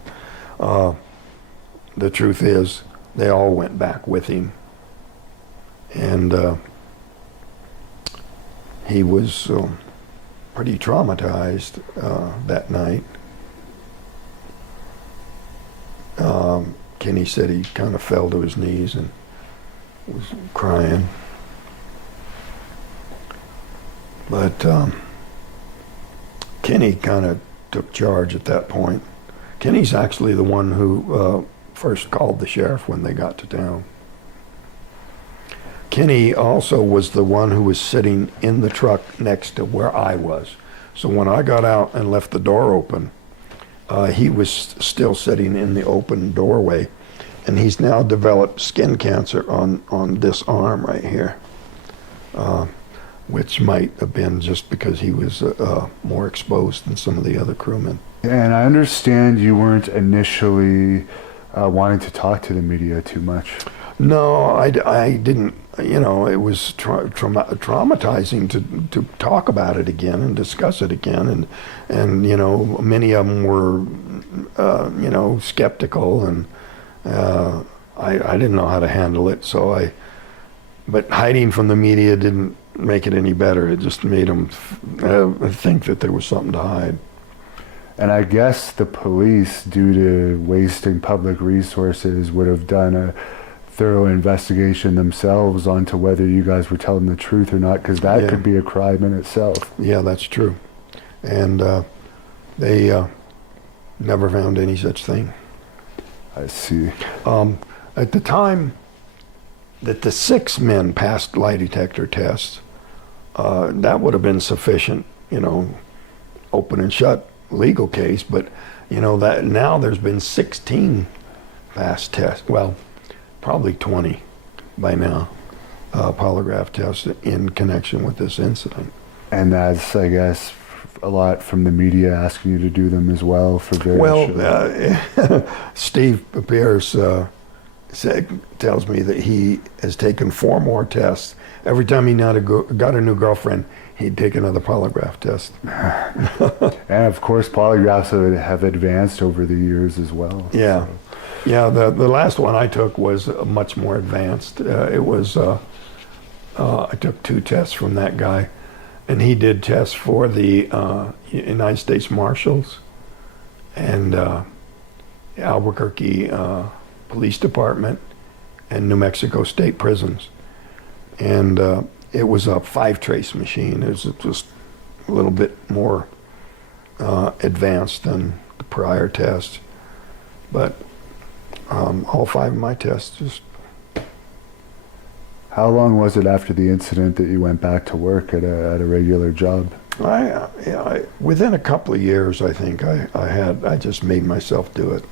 The truth is, they all went back with him. And he was pretty traumatized that night. Kenny said he kind of fell to his knees and was crying. But Kenny kind of took charge at that point. Kenny's actually the one who first called the sheriff when they got to town. Kenny also was the one who was sitting in the truck next to where I was. So when I got out and left the door open, he was still sitting in the open doorway, and he's now developed skin cancer on this arm right here, which might have been just because he was more exposed than some of the other crewmen. And I understand you weren't initially wanting to talk to the media too much. No, I didn't. You know, it was traumatizing to talk about it again and discuss it again, and you know, many of them were you know, skeptical, and I didn't know how to handle it. So but hiding from the media didn't make it any better. It just made them think that there was something to hide. And I guess the police, due to wasting public resources, would have done a thorough investigation themselves onto whether you guys were telling the truth or not, because that could be a crime in itself. Yeah, that's true. And they never found any such thing. I see. At the time that the 6 men passed lie detector tests, that would have been sufficient, you know, open and shut legal case. But you know, that now there's been 16 passed tests. Well, probably 20 by now, polygraph tests in connection with this incident. And that's, I guess, a lot from the media asking you to do them as well for various Well, Steve Pierce tells me that he has taken 4 more tests. Every time he got a new girlfriend, he'd take another polygraph test. And of course, polygraphs have advanced over the years as well. Yeah. So. Yeah, the last one I took was much more advanced. It was, I took 2 tests from that guy, and he did tests for the United States Marshals and Albuquerque Police Department and New Mexico State Prisons. And it was a 5-trace machine. It was just a little bit more advanced than the prior test. But all 5 of my tests just... How long was it after the incident that you went back to work at a regular job? Within a couple of years, I think I just made myself do it.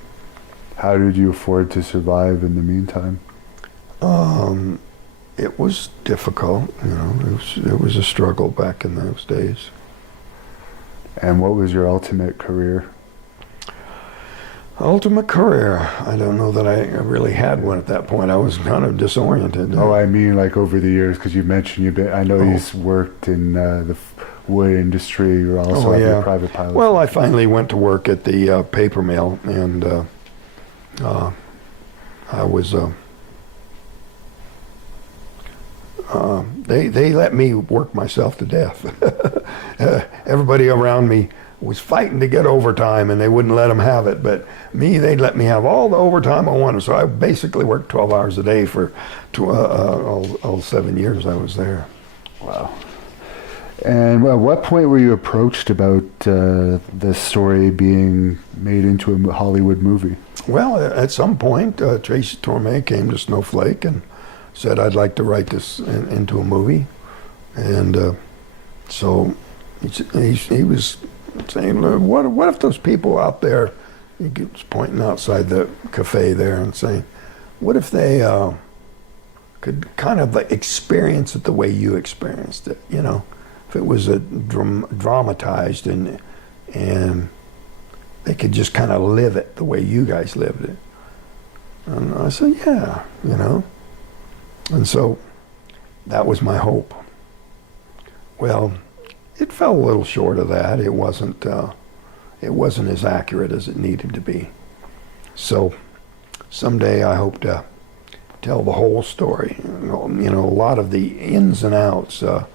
How did you afford to survive in the meantime? It was difficult, you know. It was a struggle back in those days. And what was your ultimate career? Ultimate career? I don't know that I really had one at that point. I was kind of disoriented. Oh, I mean, like over the years, because you mentioned I know you've worked in the wood industry. You also have your private pilot. Well, I finally went to work at the paper mill, and I was. They let me work myself to death. Everybody around me was fighting to get overtime, and they wouldn't let them have it. But me, they'd let me have all the overtime I wanted. So I basically worked 12 hours a day for all 7 years I was there. Wow. And at what point were you approached about this story being made into a Hollywood movie? Well, at some point, Tracy Torme came to Snowflake and said I'd like to write this into a movie, and so he was saying, what if those people out there, he was pointing outside the cafe there and saying, what if they could kind of like experience it the way you experienced it, you know, if it was a dramatized and they could just kind of live it the way you guys lived it. And I said, yeah, you know. And so that was my hope. Well, it fell a little short of that. It wasn't as accurate as it needed to be. So someday I hope to tell the whole story. You know, a lot of the ins and outs of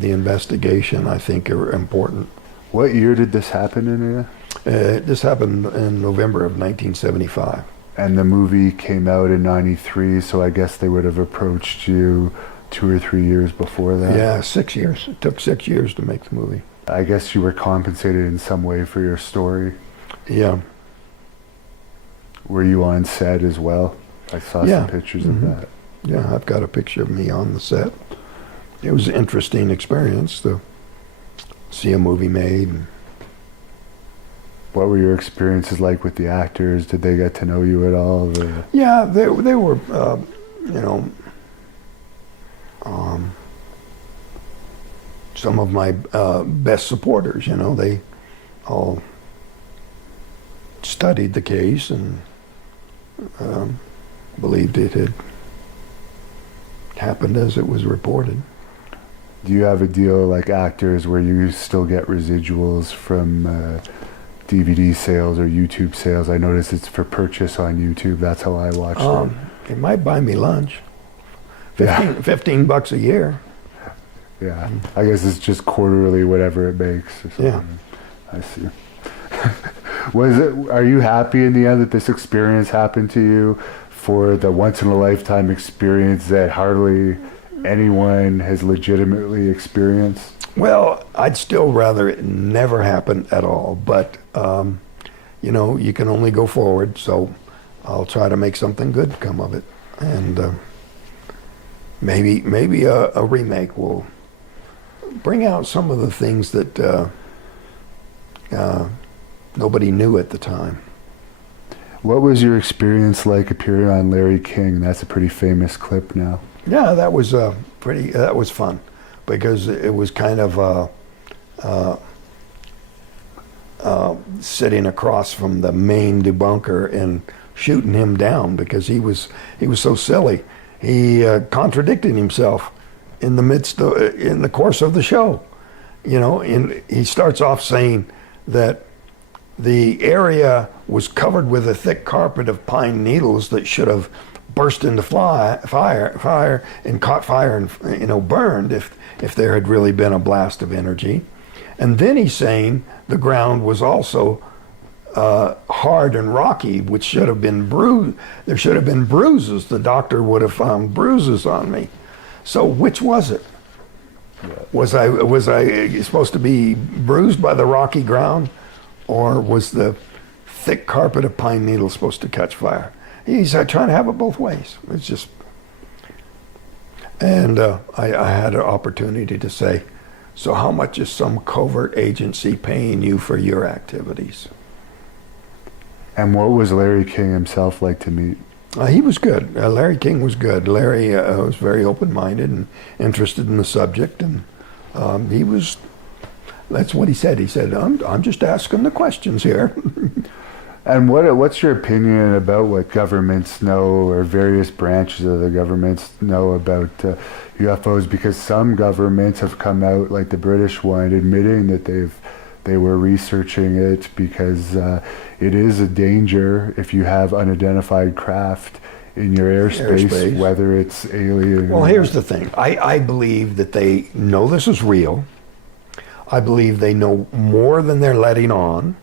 the investigation, I think, are important. What year did this happen in? This happened in November of 1975. And the movie came out in 93, so I guess they would have approached you 2 or 3 years before that? Yeah, 6 years. It took 6 years to make the movie. I guess you were compensated in some way for your story. Yeah. Were you on set as well? I saw some pictures of that. Yeah, I've got a picture of me on the set. It was an interesting experience to see a movie made. What were your experiences like with the actors? Did they get to know you at all? Or? Yeah, they were, you know, some of my best supporters, you know. They all studied the case and believed it had happened as it was reported. Do you have a deal like actors where you still get residuals from DVD sales or YouTube sales? I notice it's for purchase on YouTube. That's how I watch them. It might buy me lunch. 15 bucks a year. Yeah, I guess it's just quarterly, whatever it makes. Or something. Yeah. I see. Are you happy in the end that this experience happened to you, for the once-in-a-lifetime experience that hardly anyone has legitimately experienced? Well, I'd still rather it never happened at all, but you know, you can only go forward, so I'll try to make something good come of it, and maybe a remake will bring out some of the things that nobody knew at the time. What was your experience like appearing on Larry King? That's a pretty famous clip now. Yeah, that was that was fun, because it was kind of sitting across from the main debunker and shooting him down because he was so silly. He contradicted himself in the course of the show, you know. And he starts off saying that the area was covered with a thick carpet of pine needles that should have burst into fire and caught fire and, you know, burned if there had really been a blast of energy. And then he's saying the ground was also hard and rocky, which should have been bruised. There should have been bruises. The doctor would have found bruises on me. So which was it? Was I supposed to be bruised by the rocky ground, or was the thick carpet of pine needles supposed to catch fire? He's trying to have it both ways. It's just, and I had an opportunity to say, so how much is some covert agency paying you for your activities? And what was Larry King himself like to meet? He was good. Larry King was good. Larry was very open-minded and interested in the subject, and he was. That's what he said. He said, "I'm just asking the questions here." And what's your opinion about what governments know, or various branches of the governments know about UFOs? Because some governments have come out, like the British one, admitting that they were researching it because it is a danger if you have unidentified craft in your airspace, whether it's alien. Well, here's the thing. I believe that they know this is real. I believe they know more than they're letting on.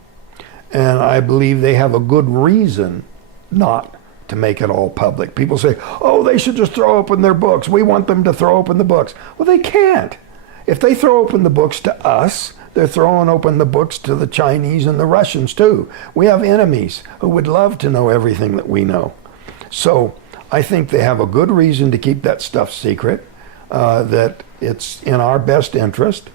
And I believe they have a good reason not to make it all public. People say, oh, they should just throw open their books. We want them to throw open the books. Well, they can't. If they throw open the books to us, they're throwing open the books to the Chinese and the Russians too. We have enemies who would love to know everything that we know. So I think they have a good reason to keep that stuff secret, that it's in our best interest.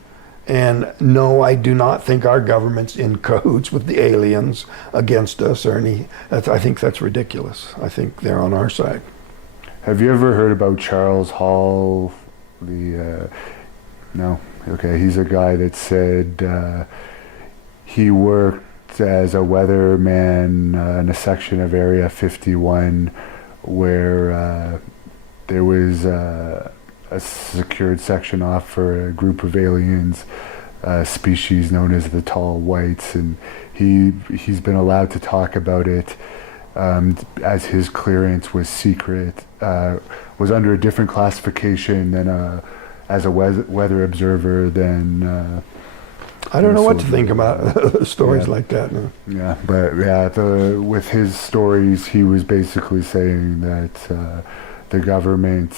And no, I do not think our government's in cahoots with the aliens against us or any. I think that's ridiculous. I think they're on our side. Have you ever heard about Charles Hall? No? Okay, he's a guy that said he worked as a weatherman in a section of Area 51 where there was a secured section off for a group of aliens, species known as the Tall Whites, and he's been allowed to talk about it as his clearance was secret, was under a different classification than as a weather observer than. I don't know what to think about stories like that. No. Yeah, but with his stories, he was basically saying that the government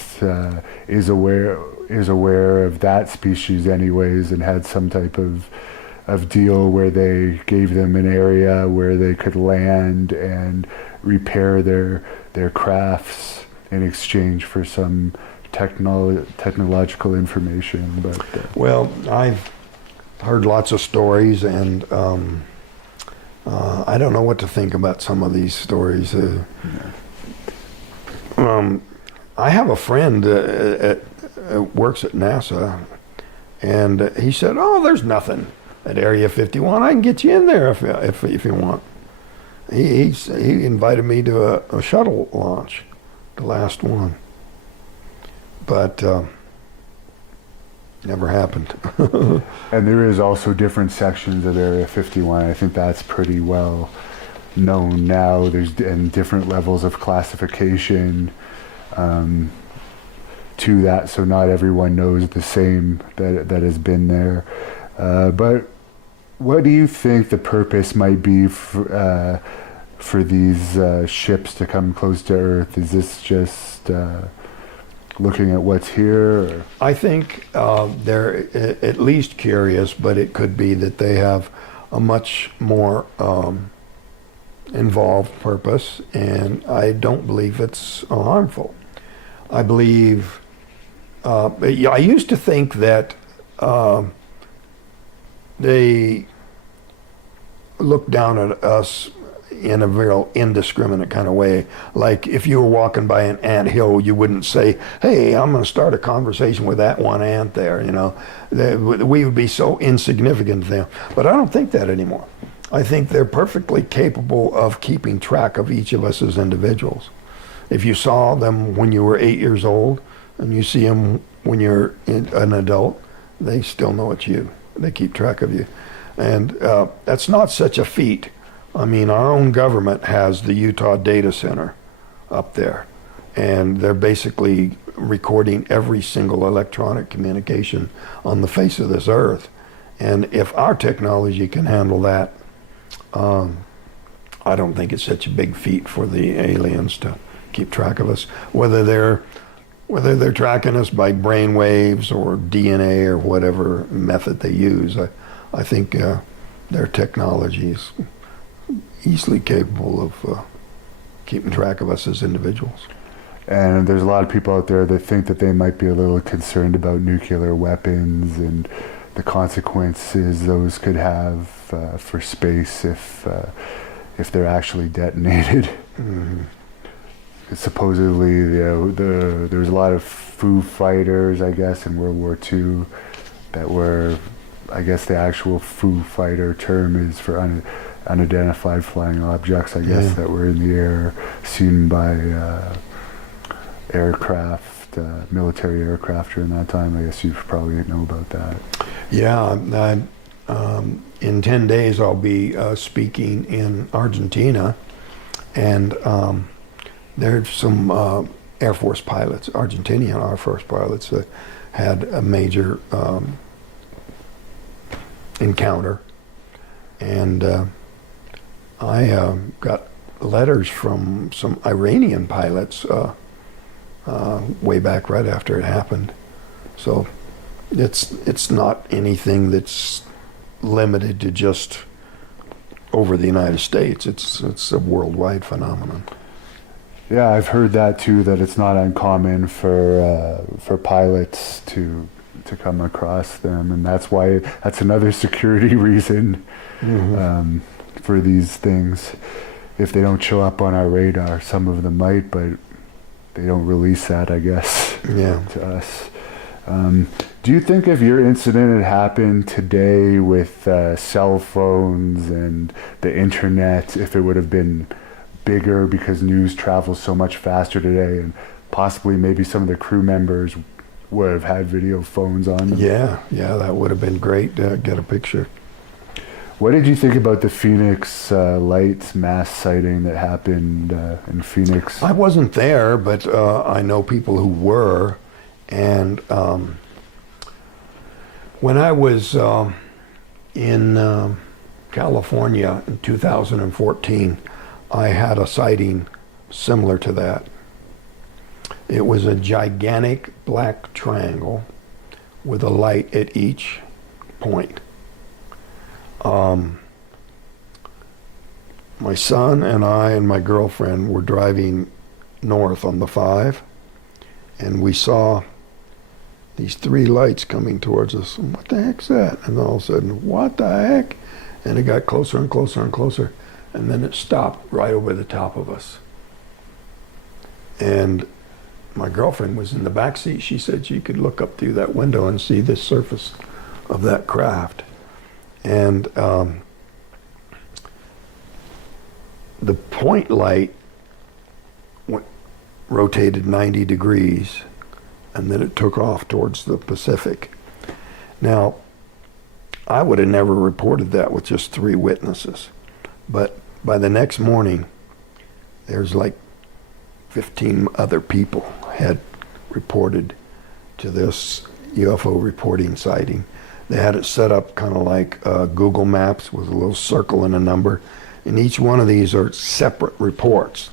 is aware of that species anyways, and had some type of deal where they gave them an area where they could land and repair their crafts in exchange for some technological information. But well, I've heard lots of stories, and I don't know what to think about some of these stories. I have a friend works at NASA, and he said, "Oh, there's nothing at Area 51. I can get you in there if you want." He invited me to a shuttle launch, the last one, but never happened. And there is also different sections of Area 51. I think that's pretty well known now. There's different levels of classification to that, so not everyone knows the same that has been there. But what do you think the purpose might be for these ships to come close to Earth? Is this just looking at what's here? Or? I think they're at least curious, but it could be that they have a much more involved purpose, and I don't believe it's harmful. I believe, I used to think that they look down at us in a real indiscriminate kind of way. Like if you were walking by an ant hill, you wouldn't say, "Hey, I'm going to start a conversation with that one ant there." You know, we would be so insignificant to them. But I don't think that anymore. I think they're perfectly capable of keeping track of each of us as individuals. If you saw them when you were 8 years old and you see them when you're an adult, they still know it's you. They keep track of you. And that's not such a feat. I mean, our own government has the Utah Data Center up there, and they're basically recording every single electronic communication on the face of this earth. And if our technology can handle that, I don't think it's such a big feat for the aliens to keep track of us. Whether they're tracking us by brain waves or DNA or whatever method they use, I think their technology is easily capable of keeping track of us as individuals. And there's a lot of people out there that think that they might be a little concerned about nuclear weapons and the consequences those could have for space if they're actually detonated. Mm-hmm. Supposedly, there was a lot of Foo Fighters, I guess, in World War II that were, I guess the actual Foo Fighter term is for unidentified flying objects, I guess, that were in the air, seen by aircraft, military aircraft during that time. I guess you probably know about that. Yeah, in 10 days I'll be speaking in Argentina, and there's some Air Force pilots, Argentinian Air Force pilots, that had a major encounter, and I got letters from some Iranian pilots way back right after it happened. So it's not anything that's limited to just over the United States. It's a worldwide phenomenon. Yeah, I've heard that too. That it's not uncommon for pilots to come across them, and that's another security reason for these things. If they don't show up on our radar, some of them might, but they don't release that, I guess, to us. Do you think if your incident had happened today with cell phones and the internet, if it would have been bigger because news travels so much faster today, and possibly maybe some of the crew members would have had video phones on them? Yeah, that would have been great to get a picture. What did you think about the Phoenix Lights mass sighting that happened in Phoenix? I wasn't there, but I know people who were, and when I was in California in 2014, I had a sighting similar to that. It was a gigantic black triangle with a light at each point. My son and I and my girlfriend were driving north on the 5, and we saw these 3 lights coming towards us. What the heck's that? And all of a sudden, what the heck? And it got closer and closer and closer, and then it stopped right over the top of us. And my girlfriend was in the back seat. She said she could look up through that window and see the surface of that craft. And the point light rotated 90 degrees, and then it took off towards the Pacific. Now, I would have never reported that with just 3 witnesses. But by the next morning, there's like 15 other people had reported to this UFO reporting sighting. They had it set up kind of like Google Maps with a little circle and a number. And each one of these are separate reports.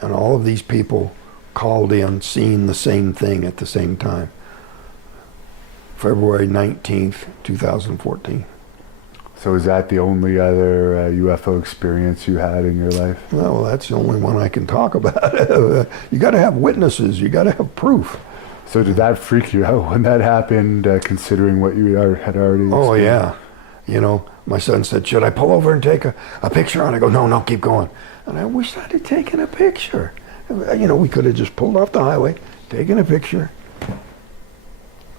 And all of these people called in seeing the same thing at the same time. February 19th, 2014. So is that the only other UFO experience you had in your life? Well, that's the only one I can talk about. You got to have witnesses. You got to have proof. So did that freak you out when that happened, considering what you had already experienced? Oh, yeah. You know, my son said, should I pull over and take a picture? And I go, no, keep going. And I wish I'd have taken a picture. You know, we could have just pulled off the highway, taken a picture.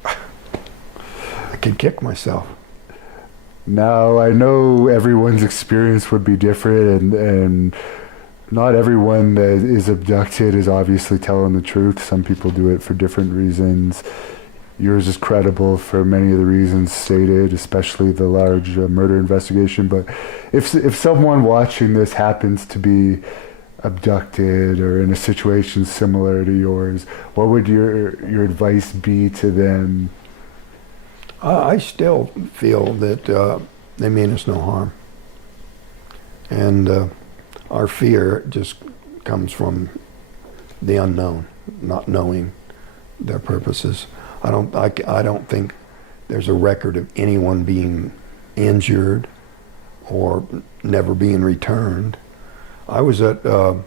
I can kick myself. Now, I know everyone's experience would be different, and not everyone that is abducted is obviously telling the truth. Some people do it for different reasons. Yours is credible for many of the reasons stated, especially the large murder investigation. But if someone watching this happens to be abducted or in a situation similar to yours, what would your advice be to them? I still feel that they mean us no harm. And our fear just comes from the unknown, not knowing their purposes. I don't think there's a record of anyone being injured or never being returned. I was at the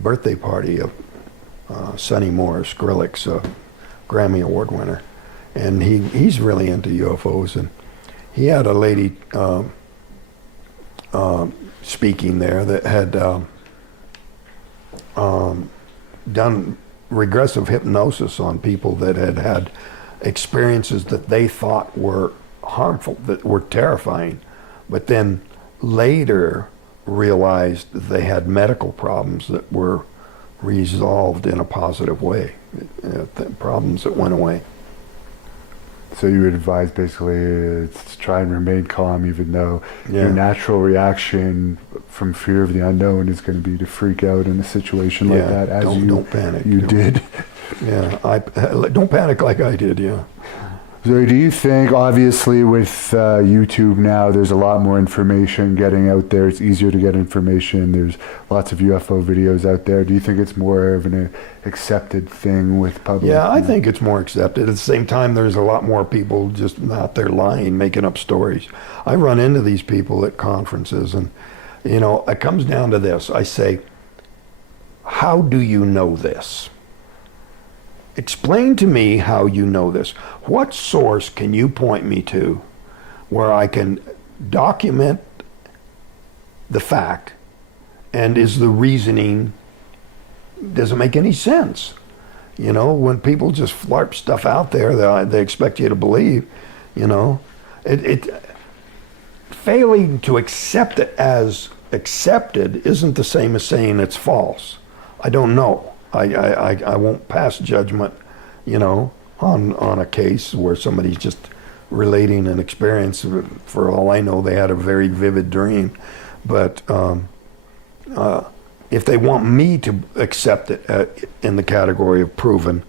birthday party of Sonny Moore, Skrillex, Grammy Award winner, and he's really into UFOs, and he had a lady speaking there that had done regressive hypnosis on people that had experiences that they thought were harmful, that were terrifying, but then later realized that they had medical problems that were resolved in a positive way, problems that went away. So you would advise basically to try and remain calm, even though your natural reaction from fear of the unknown is going to be to freak out in a situation like that, as don't panic. You did. Yeah, don't panic like I did. Yeah. So do you think, obviously with YouTube now, there's a lot more information getting out there. It's easier to get information. There's lots of UFO videos out there. Do you think it's more of an accepted thing with public? Yeah, I think it's more accepted. At the same time, there's a lot more people just out there lying, making up stories. I run into these people at conferences, and You know, it comes down to this. I say, how do you know this? Explain to me how you know this. What source can you point me to where I can document the fact, and is the reasoning, does it make any sense? You know, when people just flarp stuff out there that they expect you to believe, you know, failing to accept it as accepted isn't the same as saying it's false. I don't know. I won't pass judgment, you know, on a case where somebody's just relating an experience. For all I know, they had a very vivid dream. But if they want me to accept it in the category of proven,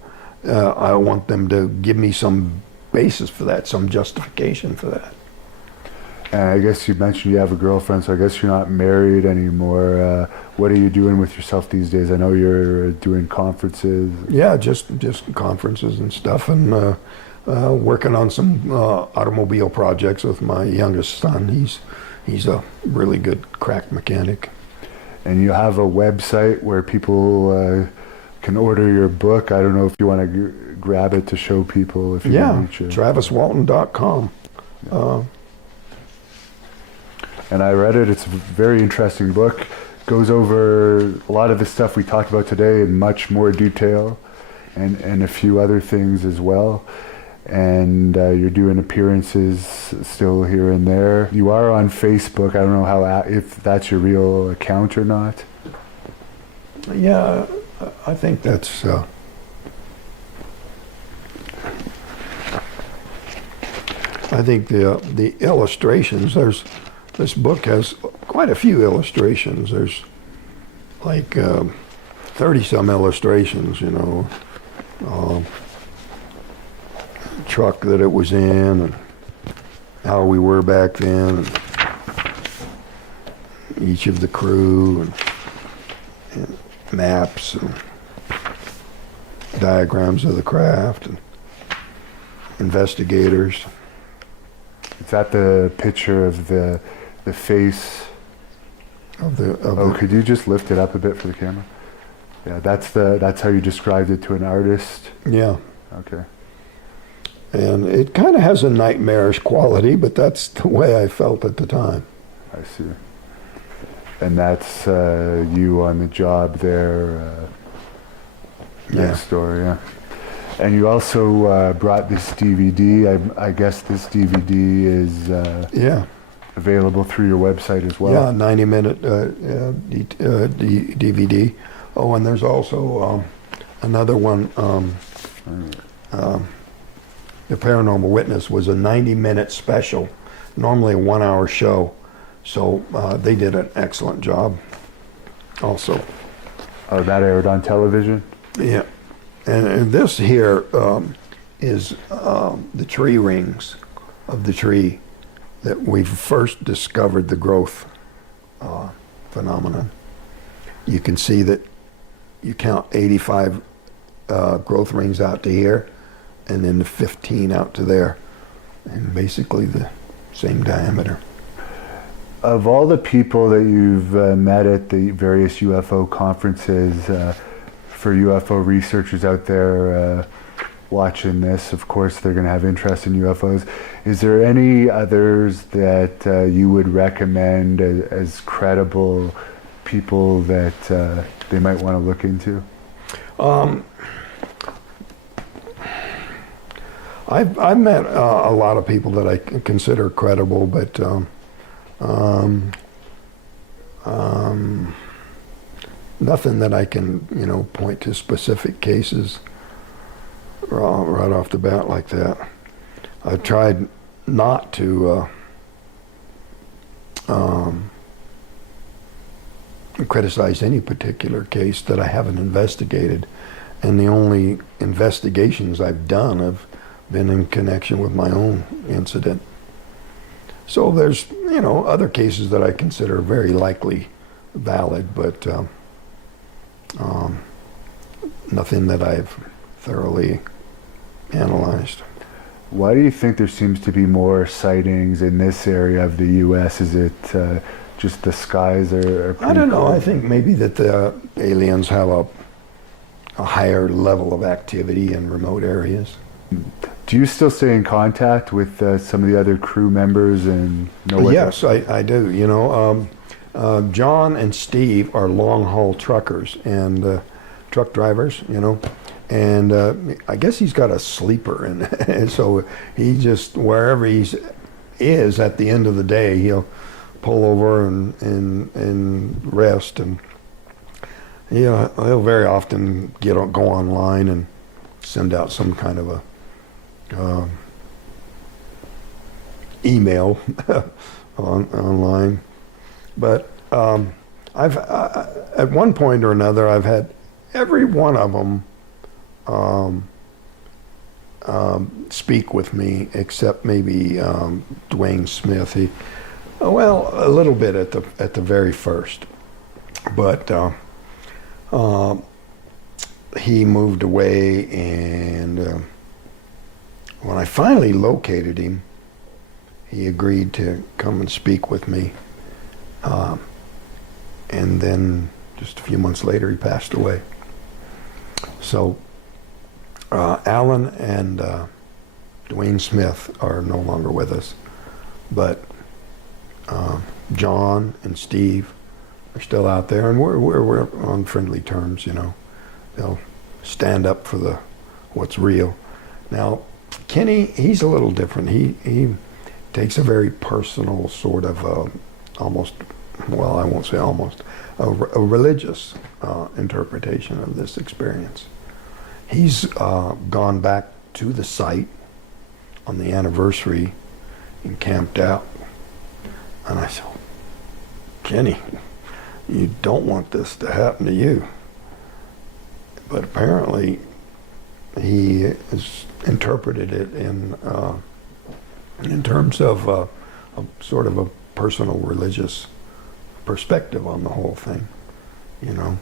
I want them to give me some basis for that, some justification for that. And I guess you mentioned you have a girlfriend, so I guess you're not married anymore. What are you doing with yourself these days? I know you're doing conferences. Yeah, just conferences and stuff, and working on some automobile projects with my youngest son. He's a really good crack mechanic. And you have a website where people can order your book. I don't know if you want to grab it to show people if you can reach it. TravisWalton.com. And I read it. It's a very interesting book. Goes over a lot of the stuff we talked about today in much more detail, and a few other things as well. And you're doing appearances still here and there. You are on Facebook. I don't know if that's your real account or not. Yeah, I think that's. I think the illustrations. This book has quite a few illustrations. There's like 30-some illustrations. You know. Truck that it was in, and how we were back then, and each of the crew, and maps and diagrams of the craft, and investigators. Is that the picture of the face of the could you just lift it up a bit for the camera? Yeah, that's how you described it to an artist. Yeah. Okay. And it kind of has a nightmarish quality, but that's the way I felt at the time. I see. And that's you on the job there next door, yeah. And you also brought this DVD. I guess this DVD is available through your website as well. Yeah, 90-minute DVD. Oh, and there's also another one. The Paranormal Witness was a 90-minute special, normally a 1-hour show. So they did an excellent job also. Oh, that aired on television? Yeah. And this here is the tree rings of the tree that we first discovered the growth phenomenon. You can see that you count 85 growth rings out to here, and then the 15 out to there, and basically the same diameter. Of all the people that you've met at the various UFO conferences, for UFO researchers out there watching this, of course they're going to have interest in UFOs. Is there any others that you would recommend as credible people that they might want to look into? I've met a lot of people that I consider credible, but nothing that I can, point to specific cases right off the bat like that. I've tried not to criticize any particular case that I haven't investigated, and the only investigations I've done have been in connection with my own incident. So there's, other cases that I consider very likely valid, but nothing that I've thoroughly analyzed. Why do you think there seems to be more sightings in this area of the U.S.? Is it just the skies are I don't know. pretty I think maybe that the aliens have a higher level of activity in remote areas. Do you still stay in contact with some of the other crew members and know what? Yes, I do. You know, John and Steve are long haul truckers and truck drivers. You know, and I guess he's got a sleeper, and so he just wherever is at the end of the day, he'll pull over and rest, and he'll very often go online and send out some kind of a email online. But I've at one point or another, I've had every one of them speak with me, except maybe Dwayne Smith. Well, a little bit at the very first, but he moved away, and when I finally located him, he agreed to come and speak with me, and then just a few months later, he passed away. So Alan and Dwayne Smith are no longer with us, but John and Steve are still out there, and we're on friendly terms. You know, they'll stand up for what's real. Now, Kenny, he's a little different. He takes a very personal sort of almost, well, I won't say almost, a religious interpretation of this experience. He's gone back to the site on the anniversary and camped out. And I said, Kenny, you don't want this to happen to you. But apparently he has interpreted it in terms of a sort of a personal religious perspective on the whole thing, you know.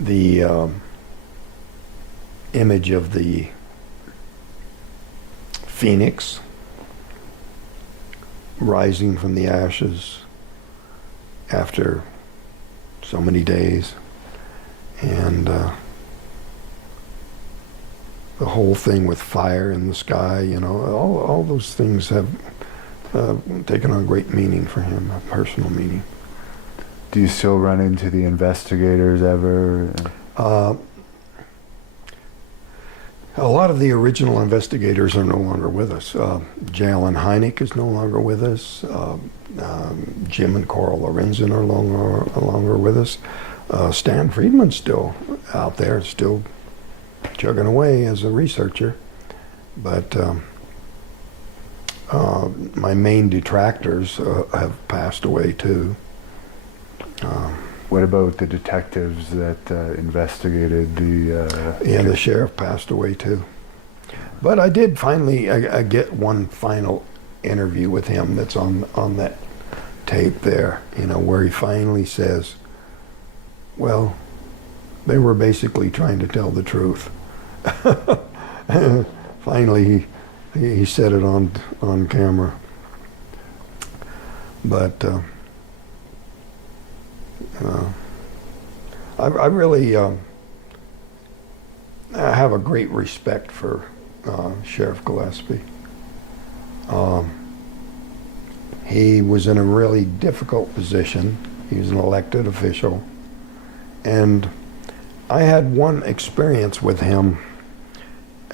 The image of the phoenix rising from the ashes after so many days, and the whole thing with fire in the sky, you know, all those things have taken on great meaning for him, a personal meaning. Do you still run into the investigators ever? A lot of the original investigators are no longer with us. Jalen Hynek is no longer with us. Jim and Coral Lorenzen are no longer with us. Stan Friedman's still out there, still chugging away as a researcher. But my main detractors have passed away too. What about the detectives that investigated the... Yeah, the sheriff passed away too. But I did finally I get one final interview with him that's on that tape there, you know, where he finally says, well, they were basically trying to tell the truth. Finally, he said it on camera. But I really I have a great respect for Sheriff Gillespie. He was in a really difficult position. He was an elected official. And I had one experience with him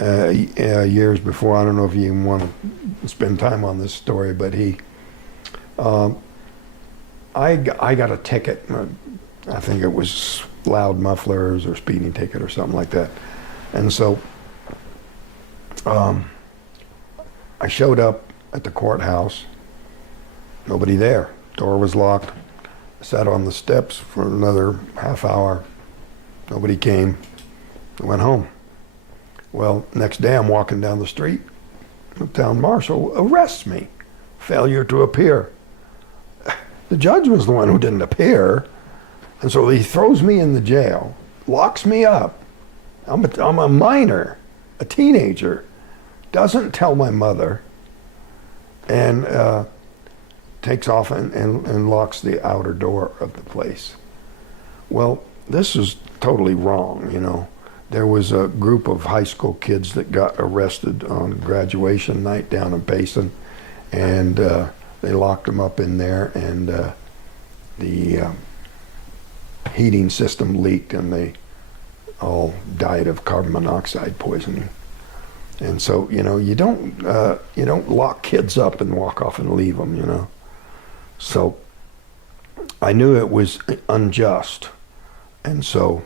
years before. I don't know if you even want to spend time on this story, but I got a ticket. I think it was loud mufflers or speeding ticket or something like that. And so I showed up at the courthouse. Nobody there. Door was locked. I sat on the steps for another half hour. Nobody came. I went home. Well, next day I'm walking down the street. The town marshal arrests me. Failure to appear. The judge was the one who didn't appear. And so he throws me in the jail, locks me up, I'm a minor, a teenager, doesn't tell my mother, and takes off and locks the outer door of the place. Well, this is totally wrong, you know. There was a group of high school kids that got arrested on graduation night down in Payson, and they locked them up in there, and the heating system leaked, and they all died of carbon monoxide poisoning. And so, you know, you don't lock kids up and walk off and leave them, you know. So I knew it was unjust, and so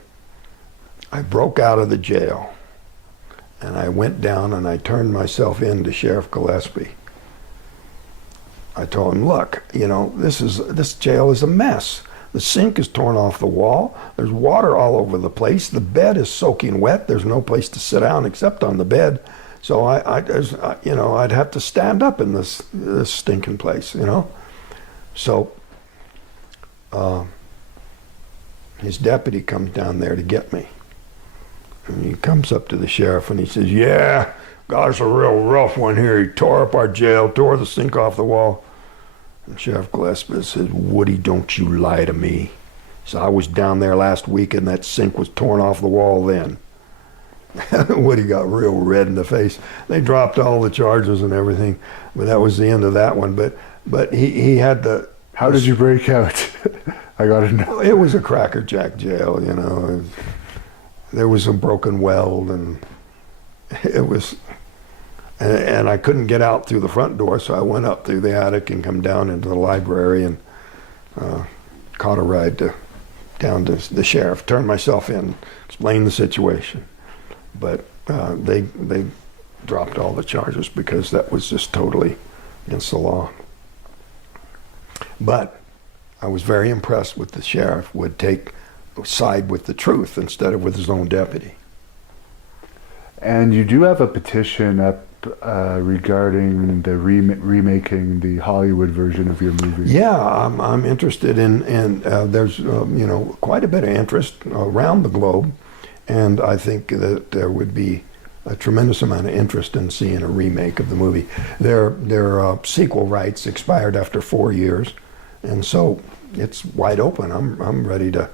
I broke out of the jail, and I went down and I turned myself in to Sheriff Gillespie. I told him, look, you know, this jail is a mess. The sink is torn off the wall. There's water all over the place. The bed is soaking wet. There's no place to sit down except on the bed. So I'd have to stand up in this stinking place, you know. So his deputy comes down there to get me. And he comes up to the sheriff and he says, yeah, guy's a real rough one here. He tore up our jail, tore the sink off the wall. And Sheriff Gillespie says, Woody, don't you lie to me. So I was down there last week and that sink was torn off the wall then. Woody got real red in the face. They dropped all the charges and everything, but that was the end of that one. But he had the... How did you break out? I gotta know. It was a Cracker Jack jail, you know. There was a broken weld, and it was... And I couldn't get out through the front door, so I went up through the attic and come down into the library and caught a ride down to the sheriff, turned myself in, explained the situation. But they dropped all the charges because that was just totally against the law. But I was very impressed with the sheriff would side with the truth instead of with his own deputy. And you do have a petition up regarding the remaking the Hollywood version of your movie. Yeah, I'm interested in there's quite a bit of interest around the globe, and I think that there would be a tremendous amount of interest in seeing a remake of the movie. Their sequel rights expired after 4 years, and so it's wide open. I'm ready to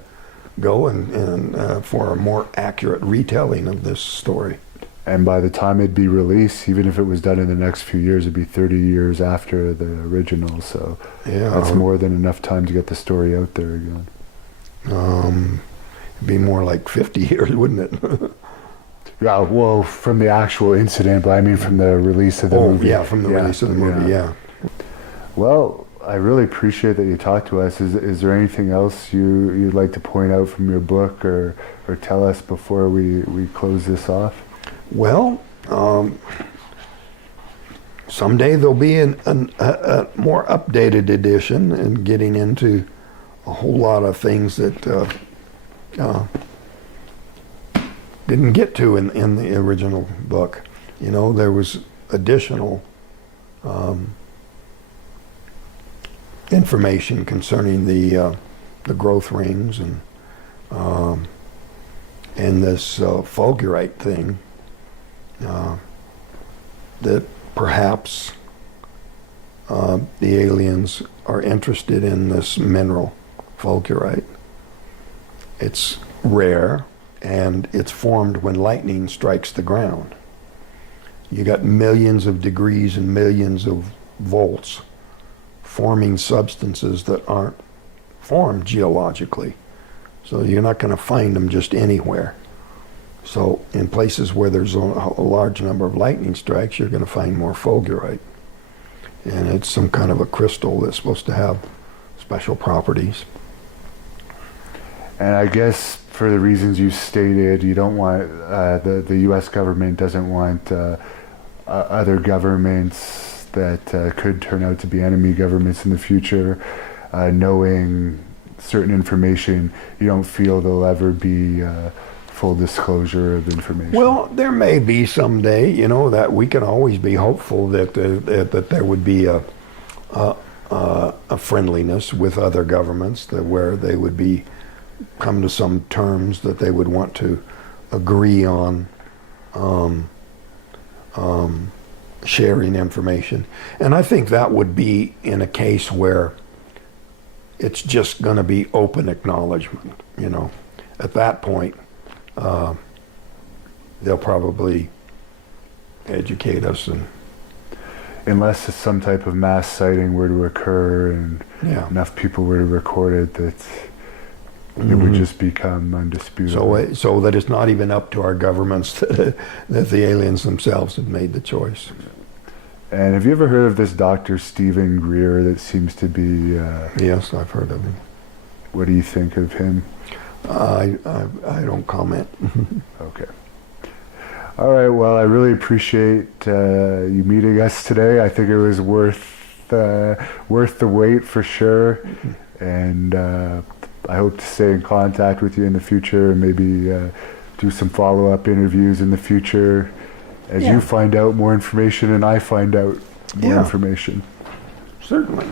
go and for a more accurate retelling of this story. And by the time it'd be released, even if it was done in the next few years, it'd be 30 years after the original. So yeah, that's more than enough time to get the story out there again. It'd be more like 50 years, wouldn't it? Yeah, well, from the actual incident, but I mean from the release of the movie. Yeah, from the release of the movie, yeah. Well, I really appreciate that you talked to us. Is there anything else you'd like to point out from your book or tell us before we close this off? Well, someday there'll be a more updated edition and getting into a whole lot of things that didn't get to in the original book. You know, there was additional information concerning the growth rings and this fulgurite thing. That perhaps the aliens are interested in this mineral, fulgurite. It's rare, and it's formed when lightning strikes the ground. You got millions of degrees and millions of volts forming substances that aren't formed geologically. So you're not going to find them just anywhere. So in places where there's a large number of lightning strikes, you're going to find more fulgurite. And it's some kind of a crystal that's supposed to have special properties. And I guess for the reasons you stated, you don't want, the U.S. government doesn't want other governments that could turn out to be enemy governments in the future, knowing certain information. You don't feel there'll ever be full disclosure of information? Well, there may be someday, you know, that we can always be hopeful that there would be a friendliness with other governments, where they would come to some terms that they would want to agree on sharing information. And I think that would be in a case where it's just going to be open acknowledgement, you know. At that point, they'll probably educate us, and Unless some type of mass sighting were to occur and yeah. enough people were to record it, that it would just become undisputable. So that it's not even up to our governments that the aliens themselves have made the choice. And have you ever heard of this Dr. Stephen Greer that seems to be... Yes, I've heard of him. What do you think of him? I don't comment. Okay. All right, well, I really appreciate you meeting us today. I think it was worth the wait for sure. And I hope to stay in contact with you in the future and maybe do some follow-up interviews in the future as you find out more information and I find out more information. Certainly.